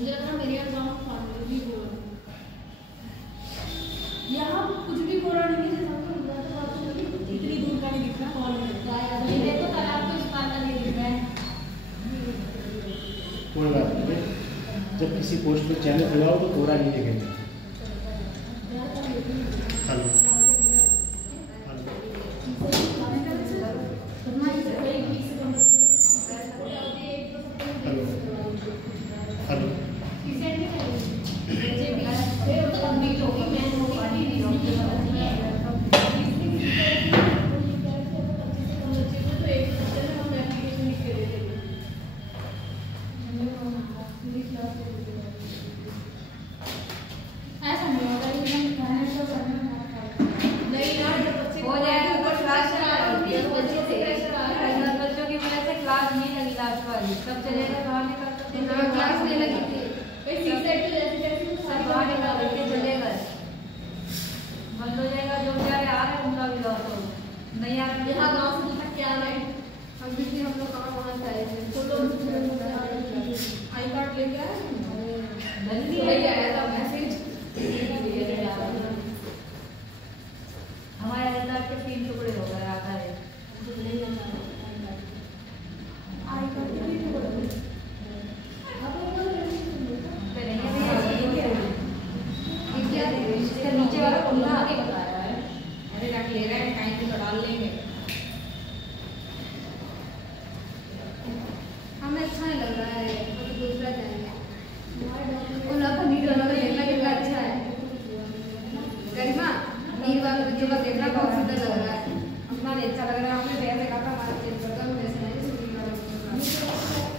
मुझे लग रहा मेरे एग्जाम भी हो यहाँ कुछ भी कोड़ा नहीं है, इतनी दूर का नहीं दिख रहा और मेरे को तालाब तो इस बात का नहीं दिख रहा है। कोई बात नहीं, जब किसी पोस्ट पे चैनल खुला हो तो कोड़ा नहीं दिखेगा। हेलो सब चलेगा बाहर निकल क्लास नहीं लगी थी चलेगा बंद हो जाएगा। जो बेचारे आ रहे हैं उनका भी लॉस हो, नहीं आ रहे यहाँ गाँव से तक क्या रहे हम भी हम लोग कहाँ होना चाहिए। आई कार्ड लेके आया था मैसेज हमारे आधार के 3 टुकड़े हो गए आधार है। नीचे वाला खुला आगे बताया है, अरे रख ले रहे हैं टाइम तो डाल लेंगे। हमें अच्छा नहीं लग रहा है, तो दूसरा जाएंगे और ना पनीर वाला देखना कितना अच्छा है। गरिमा पनीर वाला वीडियो का देखना बहुत सुंदर लग रहा है, हमारे अच्छा लग रहा है। हमने पहले देखा था हमारा चेंज कर दो वैसे नहीं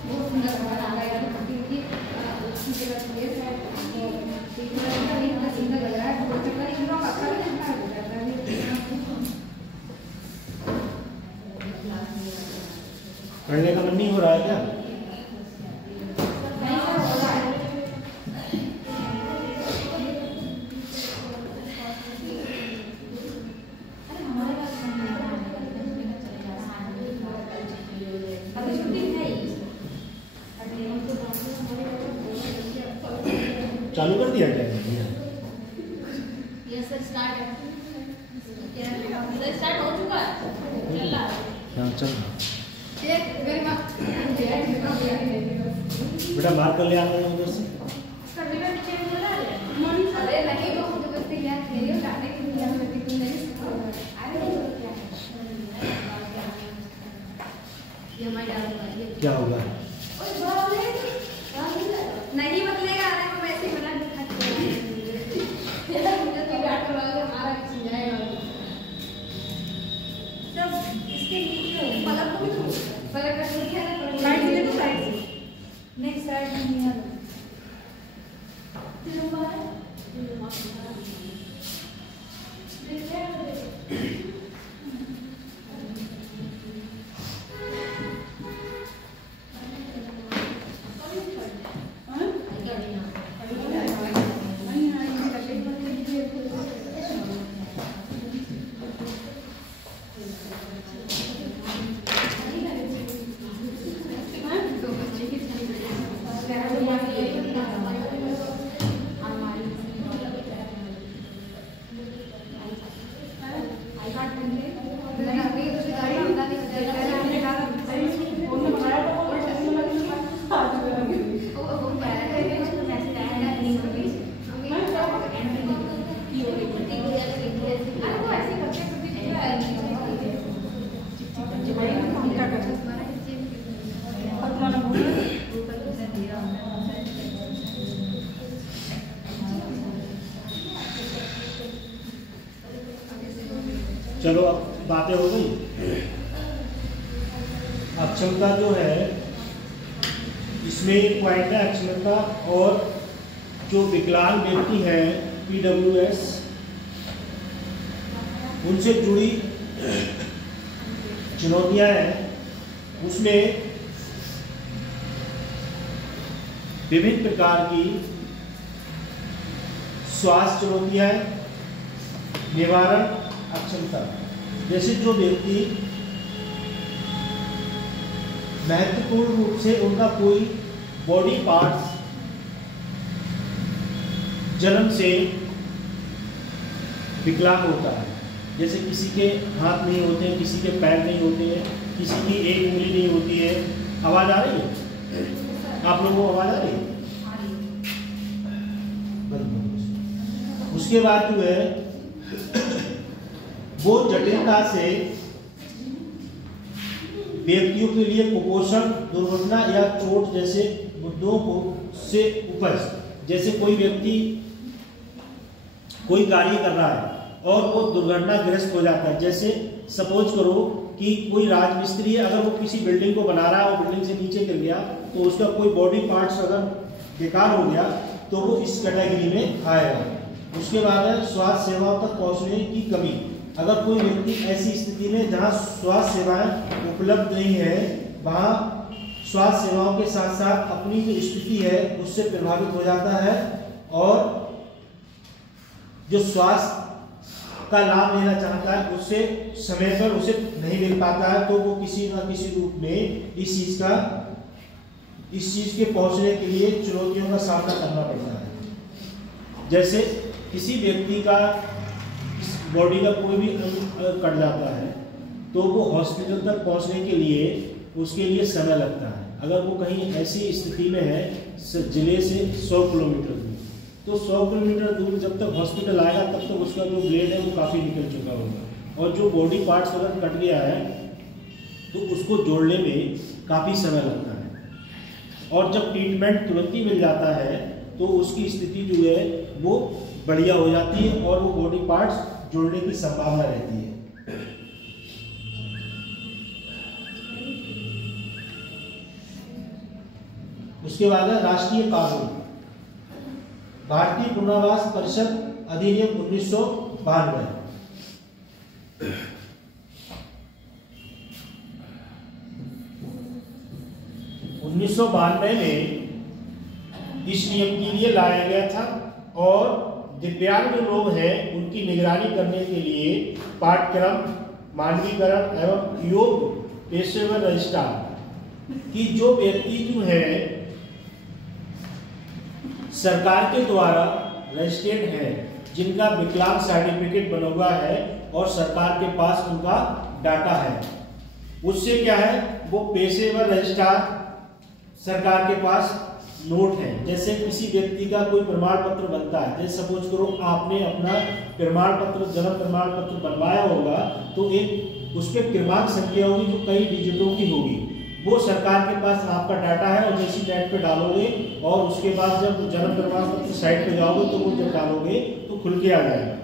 बहुत सुंदर लग रहा है। क्योंकि उसकी जगह प्लेस है सुंदर लग रहा है। पढ़ने का मन नहीं हो रहा है क्या? चालू कर दिया क्या? यस सर स्टार्ट है। सर स्टार्ट हो चुका है, चल रहा है। हाँ चल रहा। बेटा बात कर ले आप लोग उधर से। अरे नहीं वो तो बस यार मेरे जाने के लिए हम लोग तुम नहीं अरे क्या है ये मैं डालूंगा। क्या होगा? नहीं बदलेगा, अरे वो वैसे ही बना मुझे तो डांट करवाओगे हमारा किसी जाएगा सब इसके नीचे पलक को भी तो पलक का नीचे है ना साइड से तो साइड से नहीं साइड नहीं है तिरुमा है चलो अब बातें हो गई। अक्षमता जो है इसमें एक पॉइंट है अक्षमता, और जो विकलांग व्यक्ति हैं PWS उनसे जुड़ी चुनौतियां हैं। उसमें विभिन्न प्रकार की स्वास्थ्य चुनौतियां, निवारण, अक्षमता। जैसे जो व्यक्ति महत्वपूर्ण रूप से उनका कोई बॉडी पार्ट्स जन्म से विकलांग होता है, जैसे किसी के हाथ नहीं होते हैं, किसी के पैर नहीं होते हैं, किसी की एक उंगली नहीं होती है। आवाज आ रही है? आप लोगों को आवाज आ रही है? उसके बाद जो है वो जटिलता से व्यक्तियों के लिए कुपोषण, दुर्घटना या चोट जैसे मुद्दों को से उपज, जैसे कोई व्यक्ति कोई कार्य कर रहा है और वो दुर्घटनाग्रस्त हो जाता है। जैसे सपोज करो कि कोई राजमिस्त्री है, अगर वो किसी बिल्डिंग को बना रहा है और बिल्डिंग से नीचे गिर गया तो उसका कोई बॉडी पार्ट्स अगर बेकार हो गया तो वो इस कैटेगरी में आएगा। उसके बाद है स्वास्थ्य सेवाओं तक पहुंचने की कमी। अगर कोई व्यक्ति ऐसी स्थिति में जहां स्वास्थ्य सेवाएं उपलब्ध नहीं है, वहां स्वास्थ्य सेवाओं के साथ साथ अपनी जो स्थिति है उससे प्रभावित हो जाता है और जो स्वास्थ्य का लाभ लेना चाहता है उससे समय पर उसे नहीं मिल पाता है, तो वो किसी न किसी रूप में इस चीज के पहुंचने के लिए चुनौतियों का सामना करना पड़ता है। जैसे किसी व्यक्ति का बॉडी का कोई भी अंग कट जाता है तो वो हॉस्पिटल तक पहुंचने के लिए उसके लिए समय लगता है। अगर वो कहीं ऐसी स्थिति में है जिले से 100 किलोमीटर दूर, तो 100 किलोमीटर दूर जब तक हॉस्पिटल आएगा तब तक उसका जो ब्लेड है वो काफ़ी निकल चुका होगा और जो बॉडी पार्ट्स अगर कट गया है तो उसको जोड़ने में काफ़ी समय लगता है। और जब ट्रीटमेंट तुरंत ही मिल जाता है तो उसकी स्थिति जो है वो बढ़िया हो जाती है और वो बॉडी पार्ट्स जोड़ने की संभावना रहती है। उसके बाद है राष्ट्रीय कानून, भारतीय पुनर्वास परिषद अधिनियम 1992। 1992 में इस नियम के लिए लाया गया था और दिव्यांग जो लोग हैं उनकी निगरानी करने के लिए पाठ्यक्रम, मानवीकरण एवं योग पेशेवर रजिस्ट्रार की जो व्यक्ति जो है सरकार के द्वारा रजिस्टर्ड है, जिनका विकलांग सर्टिफिकेट बना हुआ है और सरकार के पास उनका डाटा है, उससे क्या है वो पेशेवर रजिस्ट्रार सरकार के पास नोट है। जैसे किसी व्यक्ति का कोई प्रमाण पत्र बनता है, जैसे सपोज करो आपने अपना प्रमाण पत्र, जन्म प्रमाण पत्र बनवाया होगा तो एक उस पर क्रमांक संख्या होगी जो कई डिजिटों की होगी, वो सरकार के पास आपका डाटा है और जैसी नेट पे डालोगे और उसके बाद जब जन्म प्रमाण पत्र साइट पे जाओगे तो वो जब डालोगे तो खुल के आ जाएगा।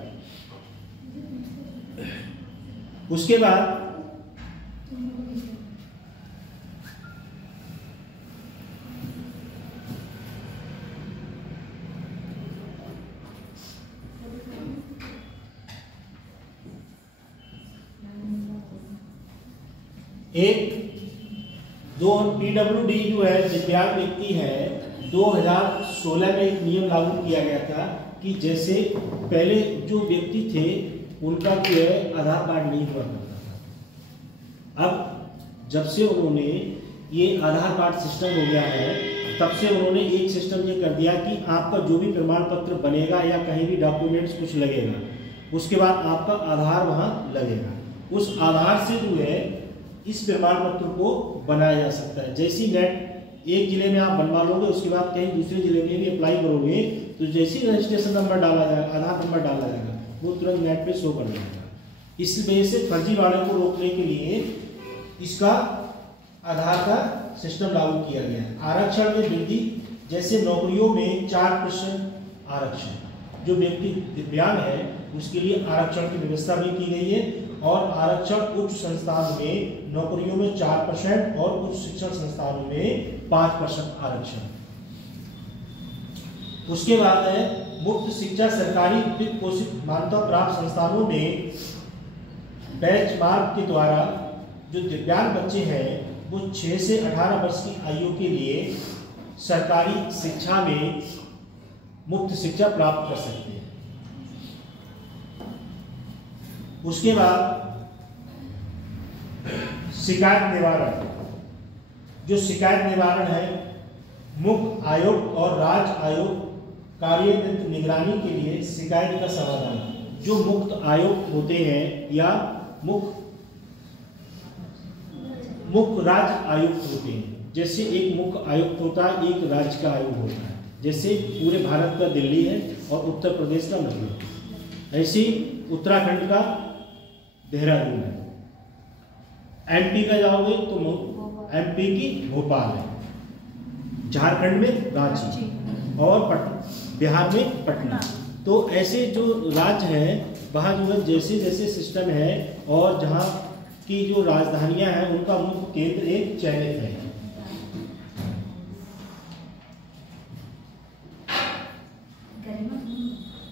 उसके बाद एक PWD जो है दिव्यांग व्यक्ति है, 2016 में एक नियम लागू किया गया था कि जैसे पहले जो व्यक्ति थे उनका जो है आधार कार्ड नहीं हुआ करता था। अब जब से उन्होंने ये आधार कार्ड सिस्टम हो गया है तब से उन्होंने एक सिस्टम ये कर दिया कि आपका जो भी प्रमाण पत्र बनेगा या कहीं भी डॉक्यूमेंट्स कुछ लगेगा उसके बाद आपका आधार वहाँ लगेगा। उस आधार से जो है इस प्रमाण पत्र को बनाया जा सकता है। जैसी नेट एक जिले में आप बनवा लोगे उसके बाद कहीं दूसरे जिले में भी अप्लाई करोगे तो जैसी रजिस्ट्रेशन नंबर डाला जाएगा, आधार नंबर डाला जाएगा, वो तुरंत नेट पे शो कर देगा। इस वजह से फर्जीवाड़े को रोकने के लिए इसका आधार का सिस्टम लागू किया गया है। आरक्षण में वृद्धि, जैसे नौकरियों में 4% आरक्षण, जो व्यक्ति दिव्यांग है उसके लिए आरक्षण की व्यवस्था भी की गई है और आरक्षण उच्च संस्थानों में नौकरियों में 4% और उच्च शिक्षण संस्थानों में 5% आरक्षण। उसके बाद है मुफ्त शिक्षा, सरकारी वित्त पोषित मान्यता प्राप्त संस्थानों में बेंचमार्क के द्वारा जो दिव्यांग बच्चे हैं वो 6 से 18 वर्ष की आयु के लिए सरकारी शिक्षा में मुफ्त शिक्षा प्राप्त कर सकते हैं। उसके बाद शिकायत निवारण, जो शिकायत निवारण है मुख्य आयोग और राज्य आयोग कार्यरत निगरानी के लिए शिकायत का समाधान। जो मुक्त आयुक्त होते हैं या मुख्य राज्य आयुक्त होते हैं, जैसे एक मुख्य आयुक्त होता है, एक राज्य का आयुक्त होता है। जैसे पूरे भारत का दिल्ली है और उत्तर प्रदेश का लखनऊ, ऐसे उत्तराखंड का देहरादून है। एमपी का जाओगे तो एमपी की भोपाल है, झारखंड में रांची और बिहार में पटना। तो ऐसे जो राज्य हैं वहाँ जो है जैसे जैसे सिस्टम है और जहाँ की जो राजधानियाँ हैं उनका मुख्य केंद्र एक चयनित है।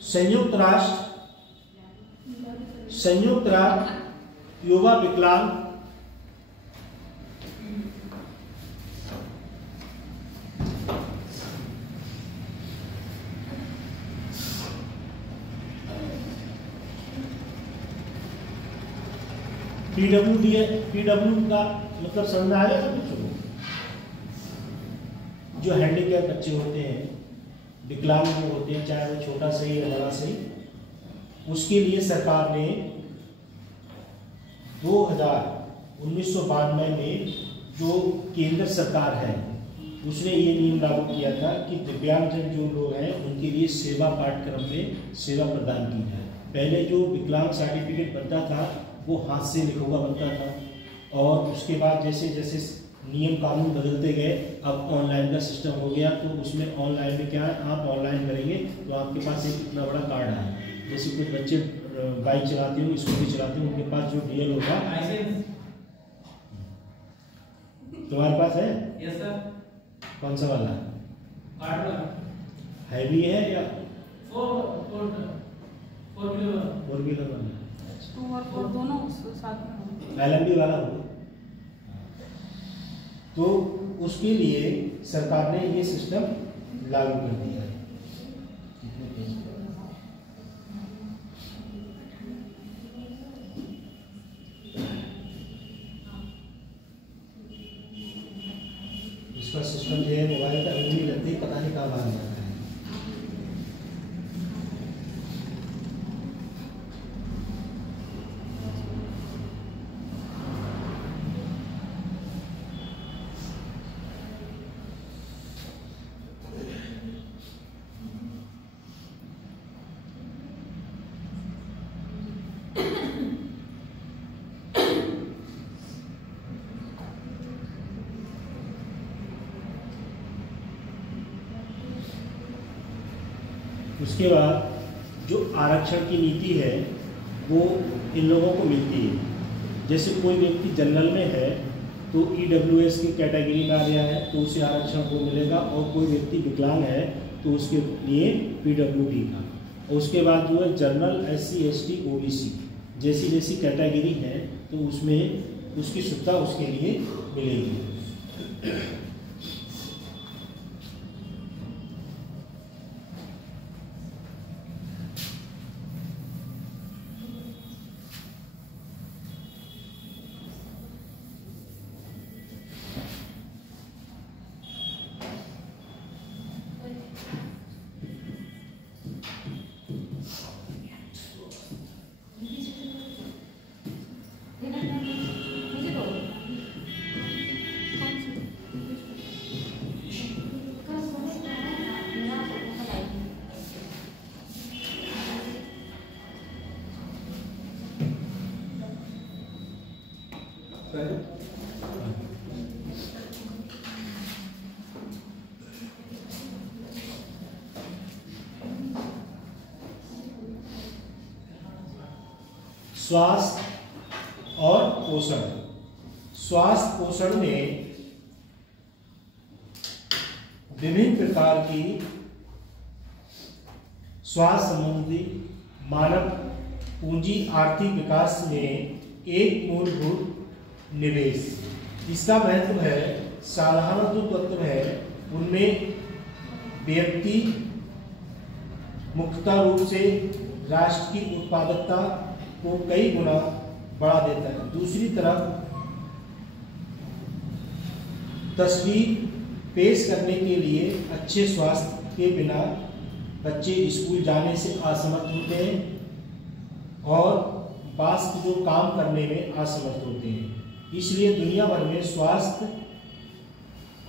संयुक्त राष्ट्र युवा विकलांग पीडब्ल्यू का मतलब समझ में आएगा बच्चों को? जो हैंडीकैप बच्चे होते हैं, विकलांग जो होते हैं, चाहे वो छोटा सही या बड़ा सही, उसके लिए सरकार ने 1992 में जो केंद्र सरकार है उसने ये नियम लागू किया था कि दिव्यांगजन जो लोग हैं उनके लिए सेवा पाठ्यक्रम में सेवा प्रदान की जाए। पहले जो विकलांग सर्टिफिकेट बनता था वो हाथ से लिखा हुआ बनता था और उसके बाद जैसे जैसे नियम कानून बदलते गए, अब ऑनलाइन का सिस्टम हो गया। तो उसमें ऑनलाइन में क्या है, आप ऑनलाइन करेंगे तो आपके पास एक इतना बड़ा कार्ड है। जैसे कुछ बच्चे बाइक चलाते हो, स्कूटी चलाते हो, उनके पास जो डीएल होगा, तुम्हारे पास है? Yes sir. कौन सा वाला? हैवी है या फोर व्हीलर वाला? 2 और 4 दोनों साथ में LMB वाला होगा। तो उसके लिए सरकार ने ये सिस्टम लागू कर दिया है। इसका सिस्टम जो है मोबाइल का अभी लगती पता नहीं कहाँ बाहर जाता है। उसके बाद जो आरक्षण की नीति है वो इन लोगों को मिलती है। जैसे कोई व्यक्ति जनरल में है तो EWS की कैटेगरी में आ गया है तो उसे आरक्षण को मिलेगा, और कोई व्यक्ति विकलांग है तो उसके लिए PWD का। और उसके बाद जो है जनरल, SC ST OBC जैसी जैसी कैटेगरी है तो उसमें उसकी सुविधा उसके लिए मिलेगी। स्वास्थ्य और पोषण। स्वास्थ्य पोषण में विभिन्न प्रकार की स्वास्थ्य संबंधी मानव पूंजी आर्थिक विकास में एक मूलभूत निवेश। इसका महत्व है, साधारण जो तत्व है उनमें व्यक्ति मुख्यतः रूप से राष्ट्र की उत्पादकता को कई गुना बढ़ा देता है। दूसरी तरफ तस्वीर पेश करने के लिए अच्छे स्वास्थ्य के बिना बच्चे स्कूल जाने से असमर्थ होते हैं और पास के जो काम करने में असमर्थ होते हैं। इसलिए दुनिया भर में स्वास्थ्य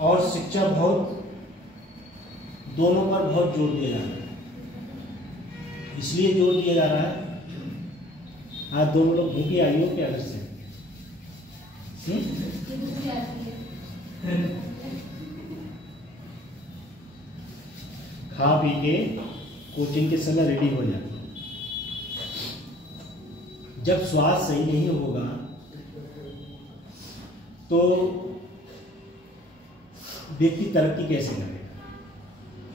और शिक्षा दोनों पर बहुत जोर दिया जा रहा है। इसलिए जोर दिया जा रहा है, आज दोनों लोग भूखे आई हो क्या घर से? खा पी के कोचिंग के समय रेडी हो जाते। जब स्वास्थ्य सही नहीं होगा तो व्यक्ति तरक्की कैसे करेगा?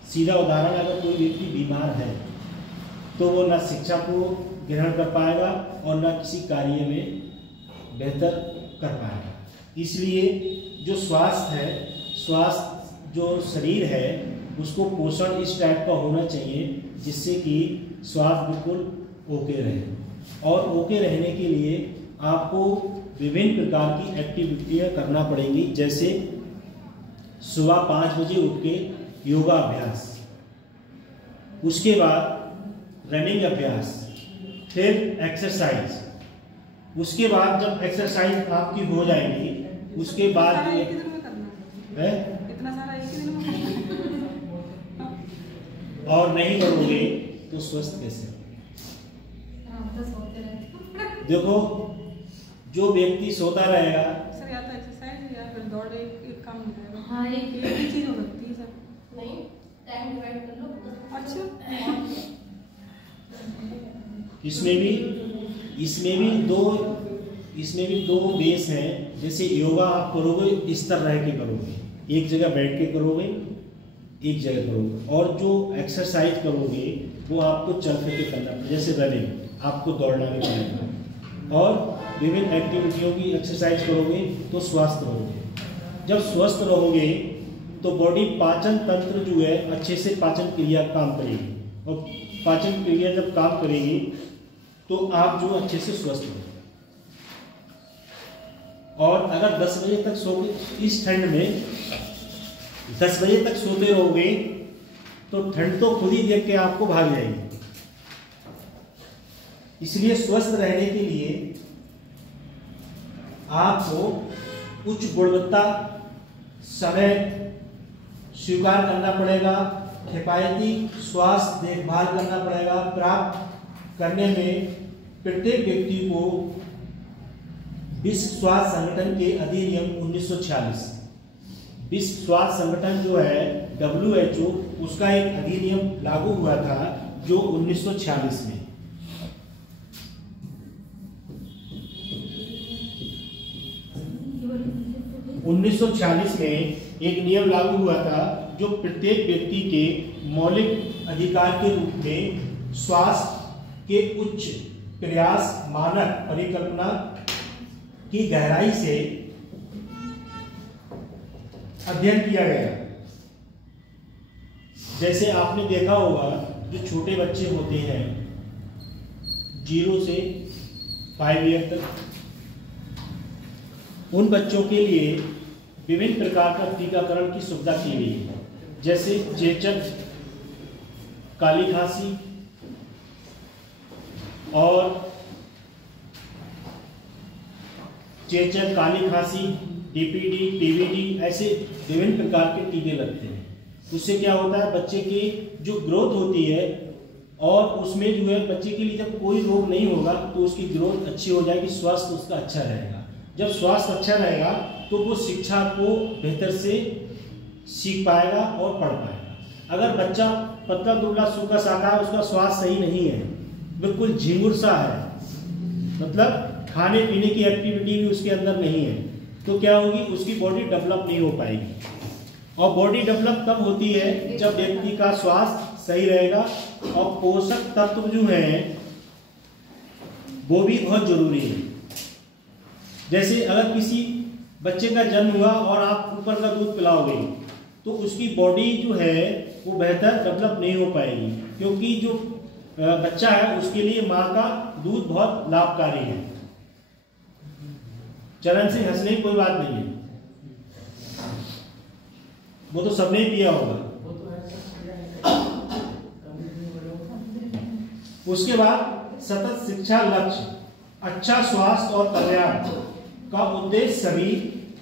सीधा उदाहरण, अगर कोई व्यक्ति बीमार है तो वो ना शिक्षा को ग्रहण कर पाएगा और ना किसी कार्य में बेहतर कर पाएगा। इसलिए जो स्वास्थ्य है, स्वास्थ्य जो शरीर है उसको पोषण इस टाइप का होना चाहिए जिससे कि स्वास्थ्य बिल्कुल ओके रहे। और ओके रहने के लिए आपको विभिन्न प्रकार की एक्टिविटियाँ करना पड़ेंगी, जैसे सुबह 5 बजे उठ के योगा अभ्यास, उसके बाद रनिंग अभ्यास, फिर एक्सरसाइज, उसके बाद जब एक्सरसाइज आपकी हो जाएगी उसके बाद इतना सारा एक ही दिन में और नहीं करोगे तो स्वस्थ कैसे? देखो, जो व्यक्ति सोता रहेगा, सर या तो एक्सरसाइज या फिर दौड़ एक काम हो जाएगा। हाँ, एक ही चीज हो सकती है सर। नहीं, टाइम डिवाइड कर लो। अच्छा, इसमें भी दो बेस हैं। जैसे योगा आप करोगे इस तरह रह के करोगे, एक जगह बैठ के करोगे, एक जगह करोगे, और जो एक्सरसाइज करोगे वो आपको चल फिर के करना पड़ेगा। जैसे रनिंग, आपको दौड़ना भी पड़ेगा, और विभिन्न एक्टिविटियों की एक्सरसाइज करोगे तो स्वस्थ रहोगे। जब स्वस्थ रहोगे तो बॉडी पाचन तंत्र जो है अच्छे से पाचन क्रिया काम करेगी, और पाचन क्रिया जब काम करेगी तो आप जो अच्छे से स्वस्थ हो। और अगर 10 बजे तक सोओगे, इस ठंड में 10 बजे तक सोते रहोगे तो ठंड तो खुद ही देख के आपको भाग जाएगी। इसलिए स्वस्थ रहने के लिए आपको उच्च गुणवत्ता समय स्वीकार करना पड़ेगा, किफायती स्वास्थ्य देखभाल करना पड़ेगा। प्राप्त करने में प्रत्येक व्यक्ति को विश्व स्वास्थ्य संगठन के अधिनियम 1946, विश्व स्वास्थ्य संगठन जो है WHO, उसका एक अधिनियम लागू हुआ था जो 1946 में। 1946 में एक नियम लागू हुआ था जो प्रत्येक व्यक्ति के मौलिक अधिकार के रूप में स्वास्थ्य के उच्च प्रयास मानक परिकल्पना की गहराई से अध्ययन किया गया। जैसे आपने देखा होगा, जो छोटे बच्चे होते हैं 0 से 5 ईयर तक, उन बच्चों के लिए विभिन्न प्रकार का टीकाकरण की सुविधा की गई है। जैसे चेचक, काली खांसी और चेचक, काली खांसी, DPD, TBD, ऐसे विभिन्न प्रकार के टीके लगते हैं। उससे क्या होता है, बच्चे की जो ग्रोथ होती है, और उसमें जो है बच्चे के लिए जब कोई रोग नहीं होगा तो उसकी ग्रोथ अच्छी हो जाएगी, स्वास्थ्य उसका अच्छा रहेगा। जब स्वास्थ्य अच्छा रहेगा तो वो शिक्षा को बेहतर से सीख पाएगा और पढ़ पाएगा। अगर बच्चा पतला दुबला सूखा साखा है, उसका स्वास्थ्य सही नहीं है, बिल्कुल झिंगुर सा है, मतलब खाने पीने की एक्टिविटी भी उसके अंदर नहीं है, तो क्या होगी, उसकी बॉडी डेवलप नहीं हो पाएगी। और बॉडी डेवलप तब होती है जब व्यक्ति का स्वास्थ्य सही रहेगा, और पोषक तत्व जो हैं वो भी बहुत जरूरी है। जैसे अगर किसी बच्चे का जन्म हुआ और आप ऊपर का दूध पिलाओगे तो उसकी बॉडी जो है वो बेहतर डेवलप नहीं हो पाएगी, क्योंकि जो बच्चा है उसके लिए माँ का दूध बहुत लाभकारी है। चरण से हंसने की कोई बात नहीं है, वो तो सबने ही पिया होगा। उसके बाद सतत शिक्षा लक्ष्य, अच्छा स्वास्थ्य और कल्याण का उद्देश्य सभी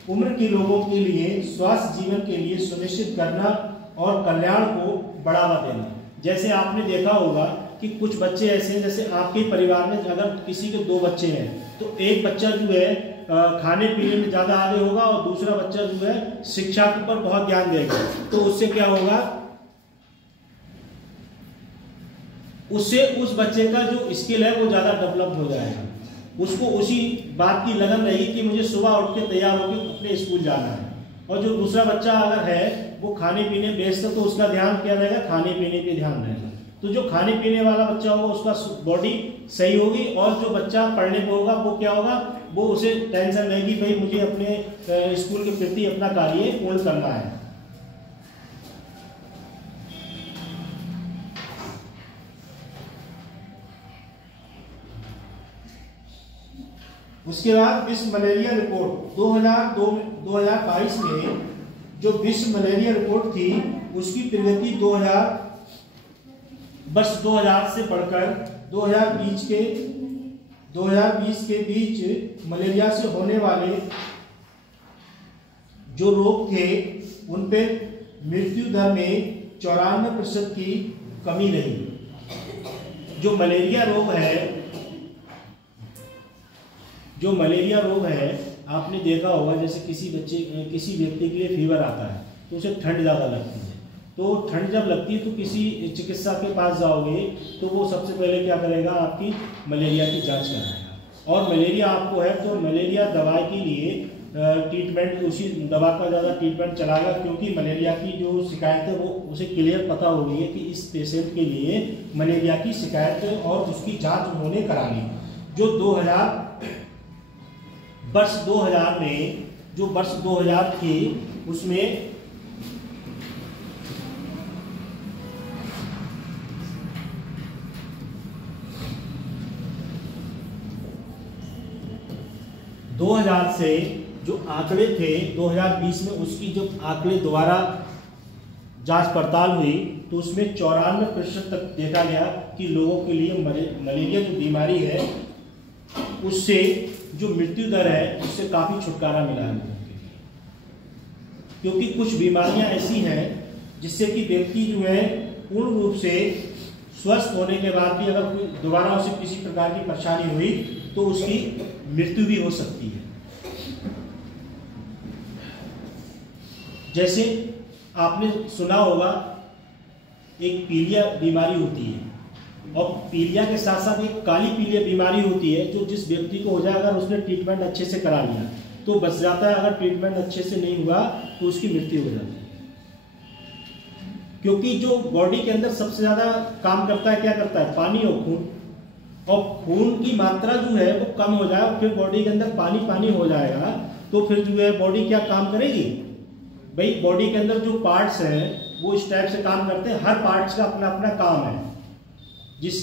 उम्र के लोगों के लिए स्वास्थ्य जीवन के लिए सुनिश्चित करना और कल्याण को बढ़ावा देना। जैसे आपने देखा होगा कि कुछ बच्चे ऐसे हैं, जैसे आपके परिवार में अगर किसी के 2 बच्चे हैं तो एक बच्चा जो है खाने पीने में ज़्यादा आगे होगा और दूसरा बच्चा जो है शिक्षा के ऊपर बहुत ध्यान देगा। तो उससे क्या होगा, उससे उस बच्चे का जो स्किल है वो ज़्यादा डेवलप हो जाएगा। उसको उसी बात की लगन रहेगी कि मुझे सुबह उठ के तैयार होकर अपने स्कूल जाना है। और जो दूसरा बच्चा अगर है वो खाने पीने व्यस्त है तो उसका ध्यान क्या रहेगा, खाने पीने पे ध्यान रहेगा। तो जो खाने पीने वाला बच्चा होगा उसका बॉडी सही होगी, और जो बच्चा पढ़ने पे होगा वो क्या होगा, वो उसे टेंशन रहेगी भाई मुझे अपने स्कूल के प्रति अपना कार्य पूर्ण करना है। उसके बाद विश्व मलेरिया रिपोर्ट 2022 में जो विश्व मलेरिया रिपोर्ट थी उसकी प्रगति 2000 से बढ़कर 2020 के बीच मलेरिया से होने वाले जो रोग थे उन पे मृत्यु दर में 94% की कमी रही। जो मलेरिया रोग है आपने देखा होगा, जैसे किसी व्यक्ति के लिए फीवर आता है तो उसे ठंड ज़्यादा लगती है। तो ठंड जब लगती है तो किसी चिकित्सक के पास जाओगे तो वो सबसे पहले क्या करेगा, आपकी मलेरिया की जांच कराएगा। और मलेरिया आपको है तो मलेरिया दवाई के लिए ट्रीटमेंट, उसी दवा का ज़्यादा ट्रीटमेंट चलाएगा, क्योंकि मलेरिया की जो शिकायत है वो उसे क्लियर पता हो गई है कि इस पेशेंट के लिए मलेरिया की शिकायत है और उसकी जांच उन्होंने करानी। जो वर्ष 2000 थी उसमें 2000 से जो आंकड़े थे 2020 में उसकी जो आंकड़े दोबारा जांच पड़ताल हुई तो उसमें 94% तक देखा गया कि लोगों के लिए मलेरिया जो बीमारी है उससे जो मृत्यु दर है उससे काफ़ी छुटकारा मिला है लोगों के लिए। क्योंकि कुछ बीमारियां ऐसी हैं जिससे कि व्यक्ति जो है पूर्ण रूप से स्वस्थ होने के बाद भी अगर कोई दोबारा उसे किसी प्रकार की परेशानी हुई तो उसकी मृत्यु भी हो सकती है। जैसे आपने सुना होगा एक पीलिया बीमारी होती है, और पीलिया के साथ साथ एक काली पीलिया बीमारी होती है जो जिस व्यक्ति को हो जाए अगर उसने ट्रीटमेंट अच्छे से करा लिया तो बच जाता है, अगर ट्रीटमेंट अच्छे से नहीं हुआ तो उसकी मृत्यु हो जाती है। क्योंकि जो बॉडी के अंदर सबसे ज़्यादा काम करता है, क्या करता है, पानी और खून। और खून की मात्रा जो है वो कम हो जाए फिर बॉडी के अंदर पानी हो जाएगा तो फिर जो है बॉडी क्या काम करेगी भाई, बॉडी के अंदर जो पार्ट्स हैं वो इस टाइप से काम करते हैं, हर पार्ट्स का अपना अपना काम है। जिस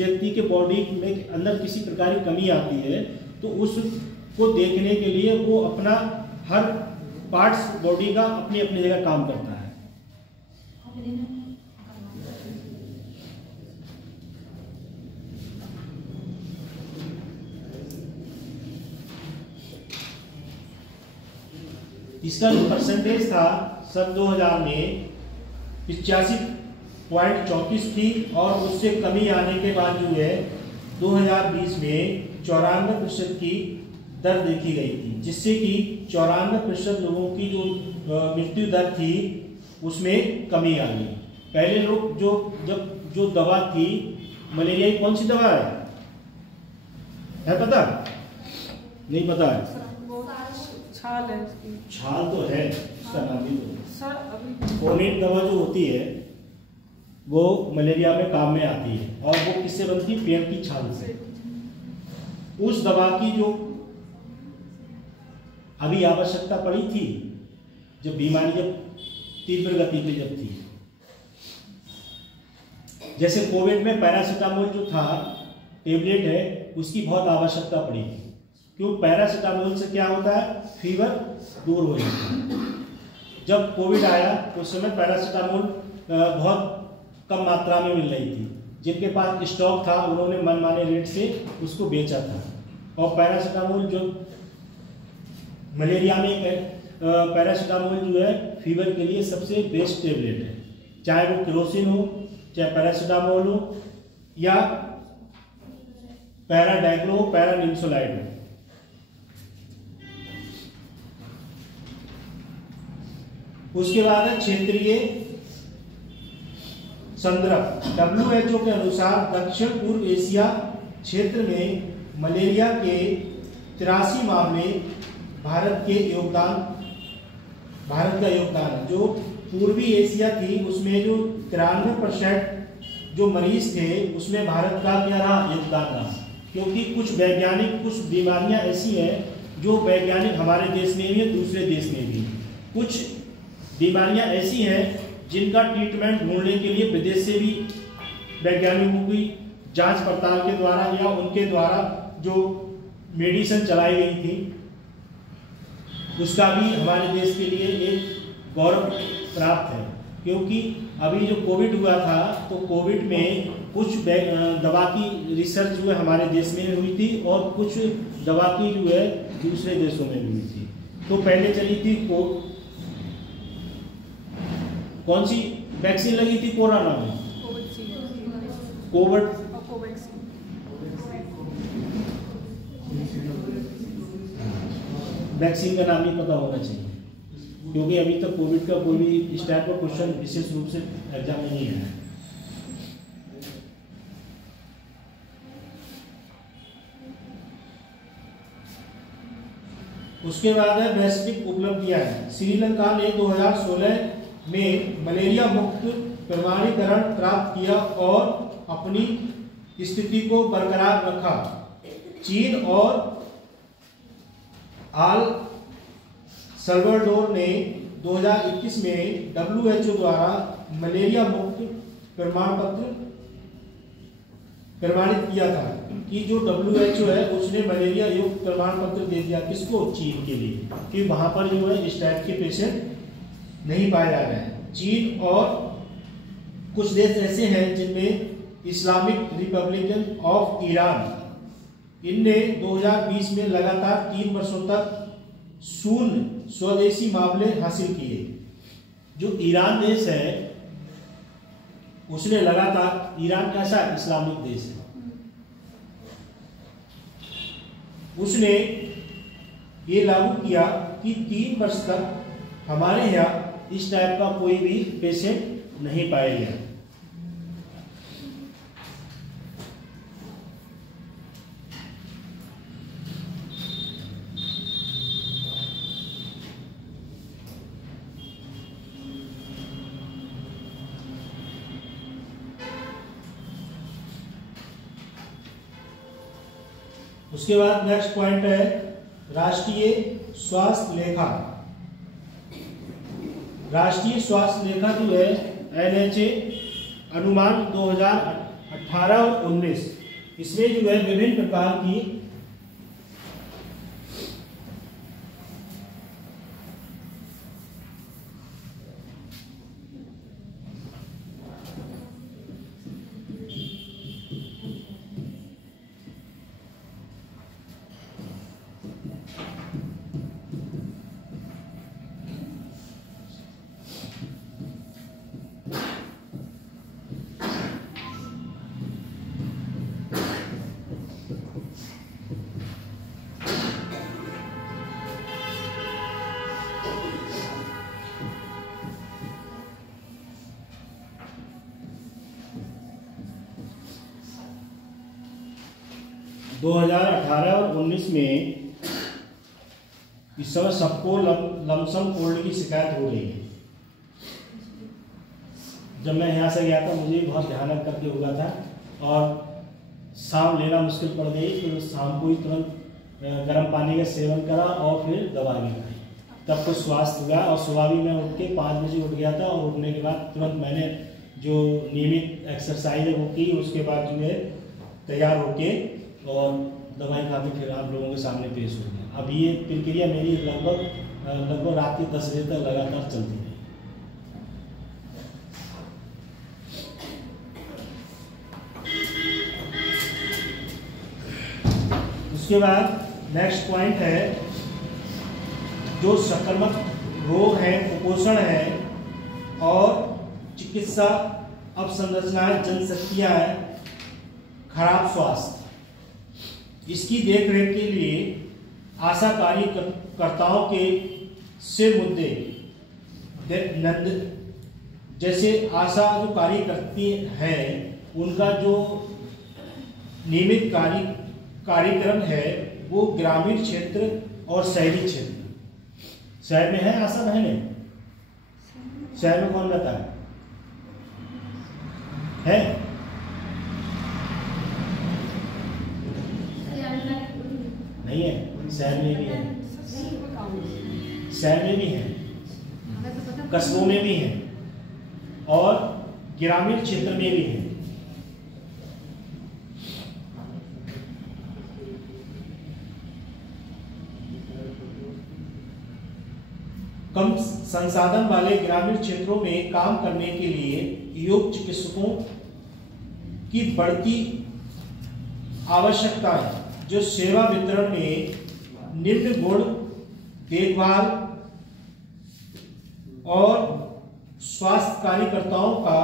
व्यक्ति के बॉडी में अंदर किसी प्रकार की कमी आती है तो उसको देखने के लिए वो अपना हर पार्ट्स बॉडी का अपनी अपनी जगह काम करता है। इसका जो परसेंटेज था सन 2000 में 85.34 थी और उससे कमी आने के बाद जो है 2020 में 94% की दर देखी गई थी, जिससे कि 94% लोगों की जो मृत्यु दर थी उसमें कमी आ गई। पहले लोग जो दवा थी मलेरिया की, कौन सी दवा है पता? नहीं पता है? छाल है इसकी। छाल तो है, उसका नाम भी तो सर अभी कोनेट दवा जो होती है वो मलेरिया में काम में आती है, और वो किससे बनती है? पेड़ की छाल से। उस दवा की जो अभी आवश्यकता पड़ी थी जब बीमारी जब तीव्र गति पे जब थी, जैसे कोविड में पैरासीटामोल जो था टेबलेट है उसकी बहुत आवश्यकता पड़ी थी। क्यों? पैरासीटामोल से क्या होता है, फीवर दूर हो जाता है। जब कोविड आया उस समय पैरासीटामोल बहुत कम मात्रा में मिल रही थी। जिनके पास स्टॉक था उन्होंने मनमाने रेट से उसको बेचा था। और पैरासीटामोल जो मलेरिया में पैरासीटामोल जो है फीवर के लिए सबसे बेस्ट टेबलेट है, चाहे वो केरोसिन हो, चाहे पैरासीटामोल हो या पैराडाइक्लो हो, पैरानिम्सोलाइड हो। उसके बाद है क्षेत्रीय संदर्भ। WHO के अनुसार दक्षिण पूर्व एशिया क्षेत्र में मलेरिया के 83 मामले भारत का योगदान है। जो पूर्वी एशिया थी उसमें जो 93% जो मरीज थे उसमें भारत का क्या रहा, योगदान रहा। क्योंकि कुछ बीमारियां ऐसी हैं जो वैज्ञानिक हमारे देश में भी है, दूसरे देश में भी। कुछ बीमारियां ऐसी हैं जिनका ट्रीटमेंट ढूंढने के लिए विदेश से भी वैज्ञानिकों की जांच पड़ताल के द्वारा या उनके द्वारा जो मेडिसिन चलाई गई थी उसका भी हमारे देश के लिए एक गौरव प्राप्त है। क्योंकि अभी जो कोविड हुआ था तो कोविड में कुछ दवा की रिसर्च जो है हमारे देश में हुई थी और कुछ दवा की जो है दूसरे देशों में भी हुई थी। तो पहले चली थी कौन सी वैक्सीन लगी थी कोरोना में? कोविड वैक्सीन का नाम ही पता होना चाहिए, क्योंकि अभी तक कोविड का कोई भी इस टाइप का क्वेश्चन विशेष रूप से एग्जाम में नहीं है। उसके बाद है वैश्विक उपलब्धियां हैं। श्रीलंका ने 2016 में मलेरिया मुक्त प्रमाणीकरण प्राप्त किया और अपनी स्थिति को बरकरार रखा। चीन और अल सल्वाडोर ने 2021 में WHO द्वारा मलेरिया मुक्त प्रमाणित किया था कि जो WHO है उसने मलेरिया युक्त प्रमाण पत्र दे दिया। किसको? चीन के लिए, कि वहां पर जो है इस टाइप के पेशेंट नहीं पाए जा रहे हैं। चीन और कुछ देश ऐसे हैं जिनमें इस्लामिक रिपब्लिक ऑफ ईरान, इनने 2020 में लगातार 3 वर्षों तक शून्य स्वदेशी मामले हासिल किए। जो ईरान देश है उसने लगातार, ईरान कैसा इस्लामिक देश है, उसने ये लागू किया कि 3 वर्ष तक हमारे यहाँ इस टाइप का कोई भी पेशेंट नहीं पाया गया। उसके बाद नेक्स्ट पॉइंट है राष्ट्रीय स्वास्थ्य लेखा। राष्ट्रीय स्वास्थ्य लेखा जो है NHA अनुमान 2018 और 19, इसमें जो है विभिन्न प्रकार की दो 2018 और 19 में इस समय सबको लमसम कोल्ड की शिकायत हो रही है। जब मैं यहाँ से गया था मुझे बहुत भयानक करके हुआ था और शाम लेना मुश्किल पड़ गई, फिर शाम को ही तुरंत गर्म पानी का सेवन करा और फिर दवा भी खाई, तब कुछ स्वास्थ्य हुआ। और सुबह भी मैं उठ के 5 बजे उठ गया था और उठने के बाद तुरंत मैंने जो नियमित एक्सरसाइज है वो की। उसके बाद जो है तैयार होके और दवाई खा के फिर आप लोगों के सामने पेश हो गया। अब ये प्रक्रिया मेरी लगभग रात के 10 बजे तक लगातार चलती है। उसके बाद नेक्स्ट पॉइंट है जो संक्रामक रोग है, कुपोषण है और चिकित्सा अवसंरचनाएं, जनशक्तियां हैं, खराब स्वास्थ्य, इसकी देखरेख के लिए आशा कार्यकर्ताओं के से मुद्दे जैसे आशा जो कार्य करती हैं उनका जो नियमित कार्यक्रम है वो ग्रामीण क्षेत्र और शहरी क्षेत्र। शहर में है आशा बहने? शहर में कौन रहता है? नहीं है, शहर में भी है, शहर में भी है, कस्बों में भी है और ग्रामीण क्षेत्र में भी है। कम संसाधन वाले ग्रामीण क्षेत्रों में काम करने के लिए योग्य चिकित्सकों की बढ़ती आवश्यकता है, जो सेवा वितरण में निम्न गुण, देखभाल और स्वास्थ्य कार्यकर्ताओं का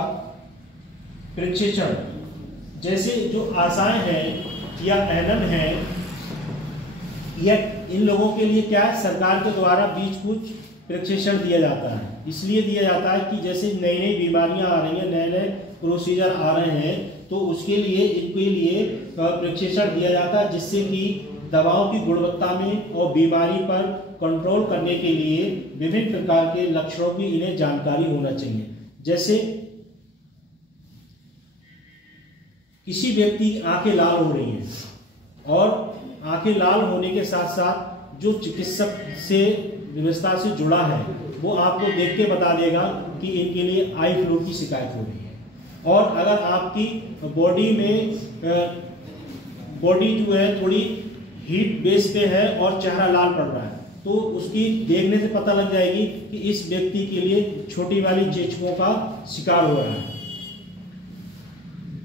प्रशिक्षण, जैसे जो आशाएं हैं या एनएम है, या इन लोगों के लिए क्या है, सरकार के द्वारा बीच कुछ प्रशिक्षण दिया जाता है। इसलिए दिया जाता है कि जैसे नई नई बीमारियां आ रही हैं, नए नए प्रोसीजर आ रहे हैं, तो उसके लिए इनके लिए प्रशिक्षण दिया जाता है, जिससे कि दवाओं की गुणवत्ता में और बीमारी पर कंट्रोल करने के लिए विभिन्न प्रकार के लक्षणों की इन्हें जानकारी होना चाहिए। जैसे किसी व्यक्ति की आंखें लाल हो रही हैं और आंखें लाल होने के साथ साथ जो चिकित्सक से व्यवस्था से जुड़ा है वो आपको देख के बता देगा कि इनके लिए आई फ्लू की शिकायत हो रही है। और अगर आपकी बॉडी में बॉडी जो है थोड़ी हीट बेस पे है और चेहरा लाल पड़ रहा है, तो उसकी देखने से पता लग जाएगी कि इस व्यक्ति के लिए छोटी वाली चेचकों का शिकार हो रहा है।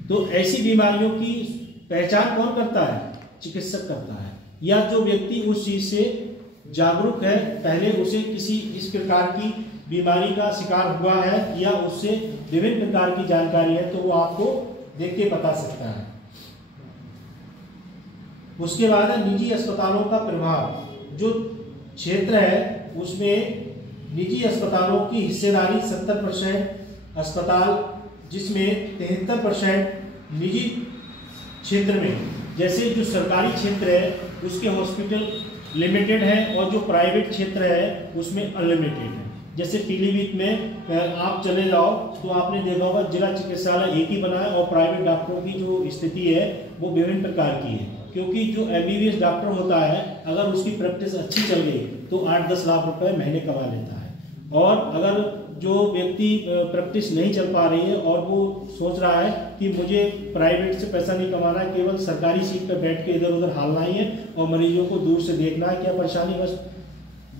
तो ऐसी बीमारियों की पहचान कौन करता है? चिकित्सक करता है। या जो व्यक्ति उस चीज से जागरूक है, पहले उसे किसी इस प्रकार की बीमारी का शिकार हुआ है या उससे विभिन्न प्रकार की जानकारी है, तो वो आपको देख के बता सकता है। उसके बाद है निजी अस्पतालों का प्रभाव। जो क्षेत्र है उसमें निजी अस्पतालों की हिस्सेदारी 70% अस्पताल, जिसमें 73% निजी क्षेत्र में, जैसे जो सरकारी क्षेत्र है उसके हॉस्पिटल लिमिटेड है और जो प्राइवेट क्षेत्र है उसमें अनलिमिटेड है। जैसे पीलीभीत में आप चले जाओ तो आपने देखा होगा जिला चिकित्सालय एक ही बना है और प्राइवेट डॉक्टरों की जो स्थिति है वो विभिन्न प्रकार की है, क्योंकि जो एमबीबीएस डॉक्टर होता है अगर उसकी प्रैक्टिस अच्छी चल गई तो 8-10 लाख रुपए महीने कमा लेता है। और अगर जो व्यक्ति प्रैक्टिस नहीं चल पा रही है और वो सोच रहा है कि मुझे प्राइवेट से पैसा नहीं कमाना है, केवल सरकारी सीट पर बैठ के इधर उधर हालना ही है और मरीजों को दूर से देखना है, क्या परेशानी, बस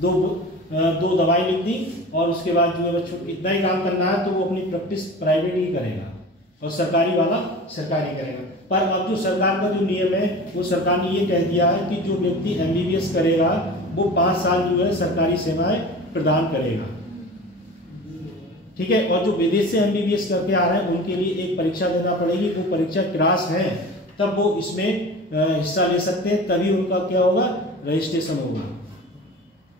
दो दवाई लिख दी और उसके बाद जो है बच्चों इतना ही काम करना है, तो वो अपनी प्रैक्टिस प्राइवेट ही करेगा और सरकारी वाला सरकारी करेगा। पर अब जो सरकार का जो नियम है वो सरकार ने ये कह दिया है कि जो व्यक्ति एमबीबीएस करेगा वो 5 साल जो है सरकारी सेवाएं प्रदान करेगा, ठीक है। और जो विदेश से एमबीबीएस करके आ रहे हैं उनके लिए एक परीक्षा देना पड़ेगी, वो परीक्षा क्रास है तब वो इसमें हिस्सा ले सकते हैं, तभी उनका क्या होगा, रजिस्ट्रेशन होगा।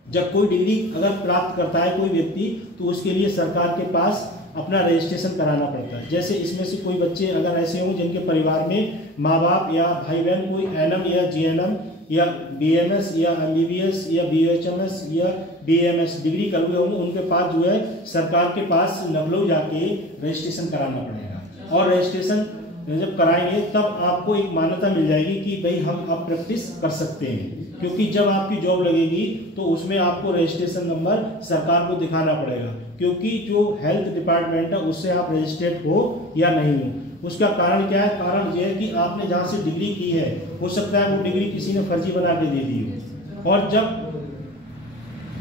जब कोई डिग्री अगर प्राप्त करता है कोई व्यक्ति तो उसके लिए सरकार के पास अपना रजिस्ट्रेशन कराना पड़ता है। जैसे इसमें से कोई बच्चे अगर ऐसे हों जिनके परिवार में माँ बाप या भाई बहन कोई एनएम या जीएनएम या बीएमएस या एमबीबीएस या बीएचएमएस या बीएमएस डिग्री कर हुए होंगे, उनके पास जो है सरकार के पास लखनऊ जाके रजिस्ट्रेशन कराना पड़ेगा। और रजिस्ट्रेशन जब कराएंगे तब आपको एक मान्यता मिल जाएगी कि भाई हम अब प्रैक्टिस कर सकते हैं, क्योंकि जब आपकी जॉब लगेगी तो उसमें आपको रजिस्ट्रेशन नंबर सरकार को दिखाना पड़ेगा, क्योंकि जो हेल्थ डिपार्टमेंट है उससे आप रजिस्ट्रेड हो या नहीं हो। उसका कारण क्या है? कारण यह है कि आपने जहाँ से डिग्री की है हो सकता है वो डिग्री किसी ने फर्जी बना के दे दी हो, और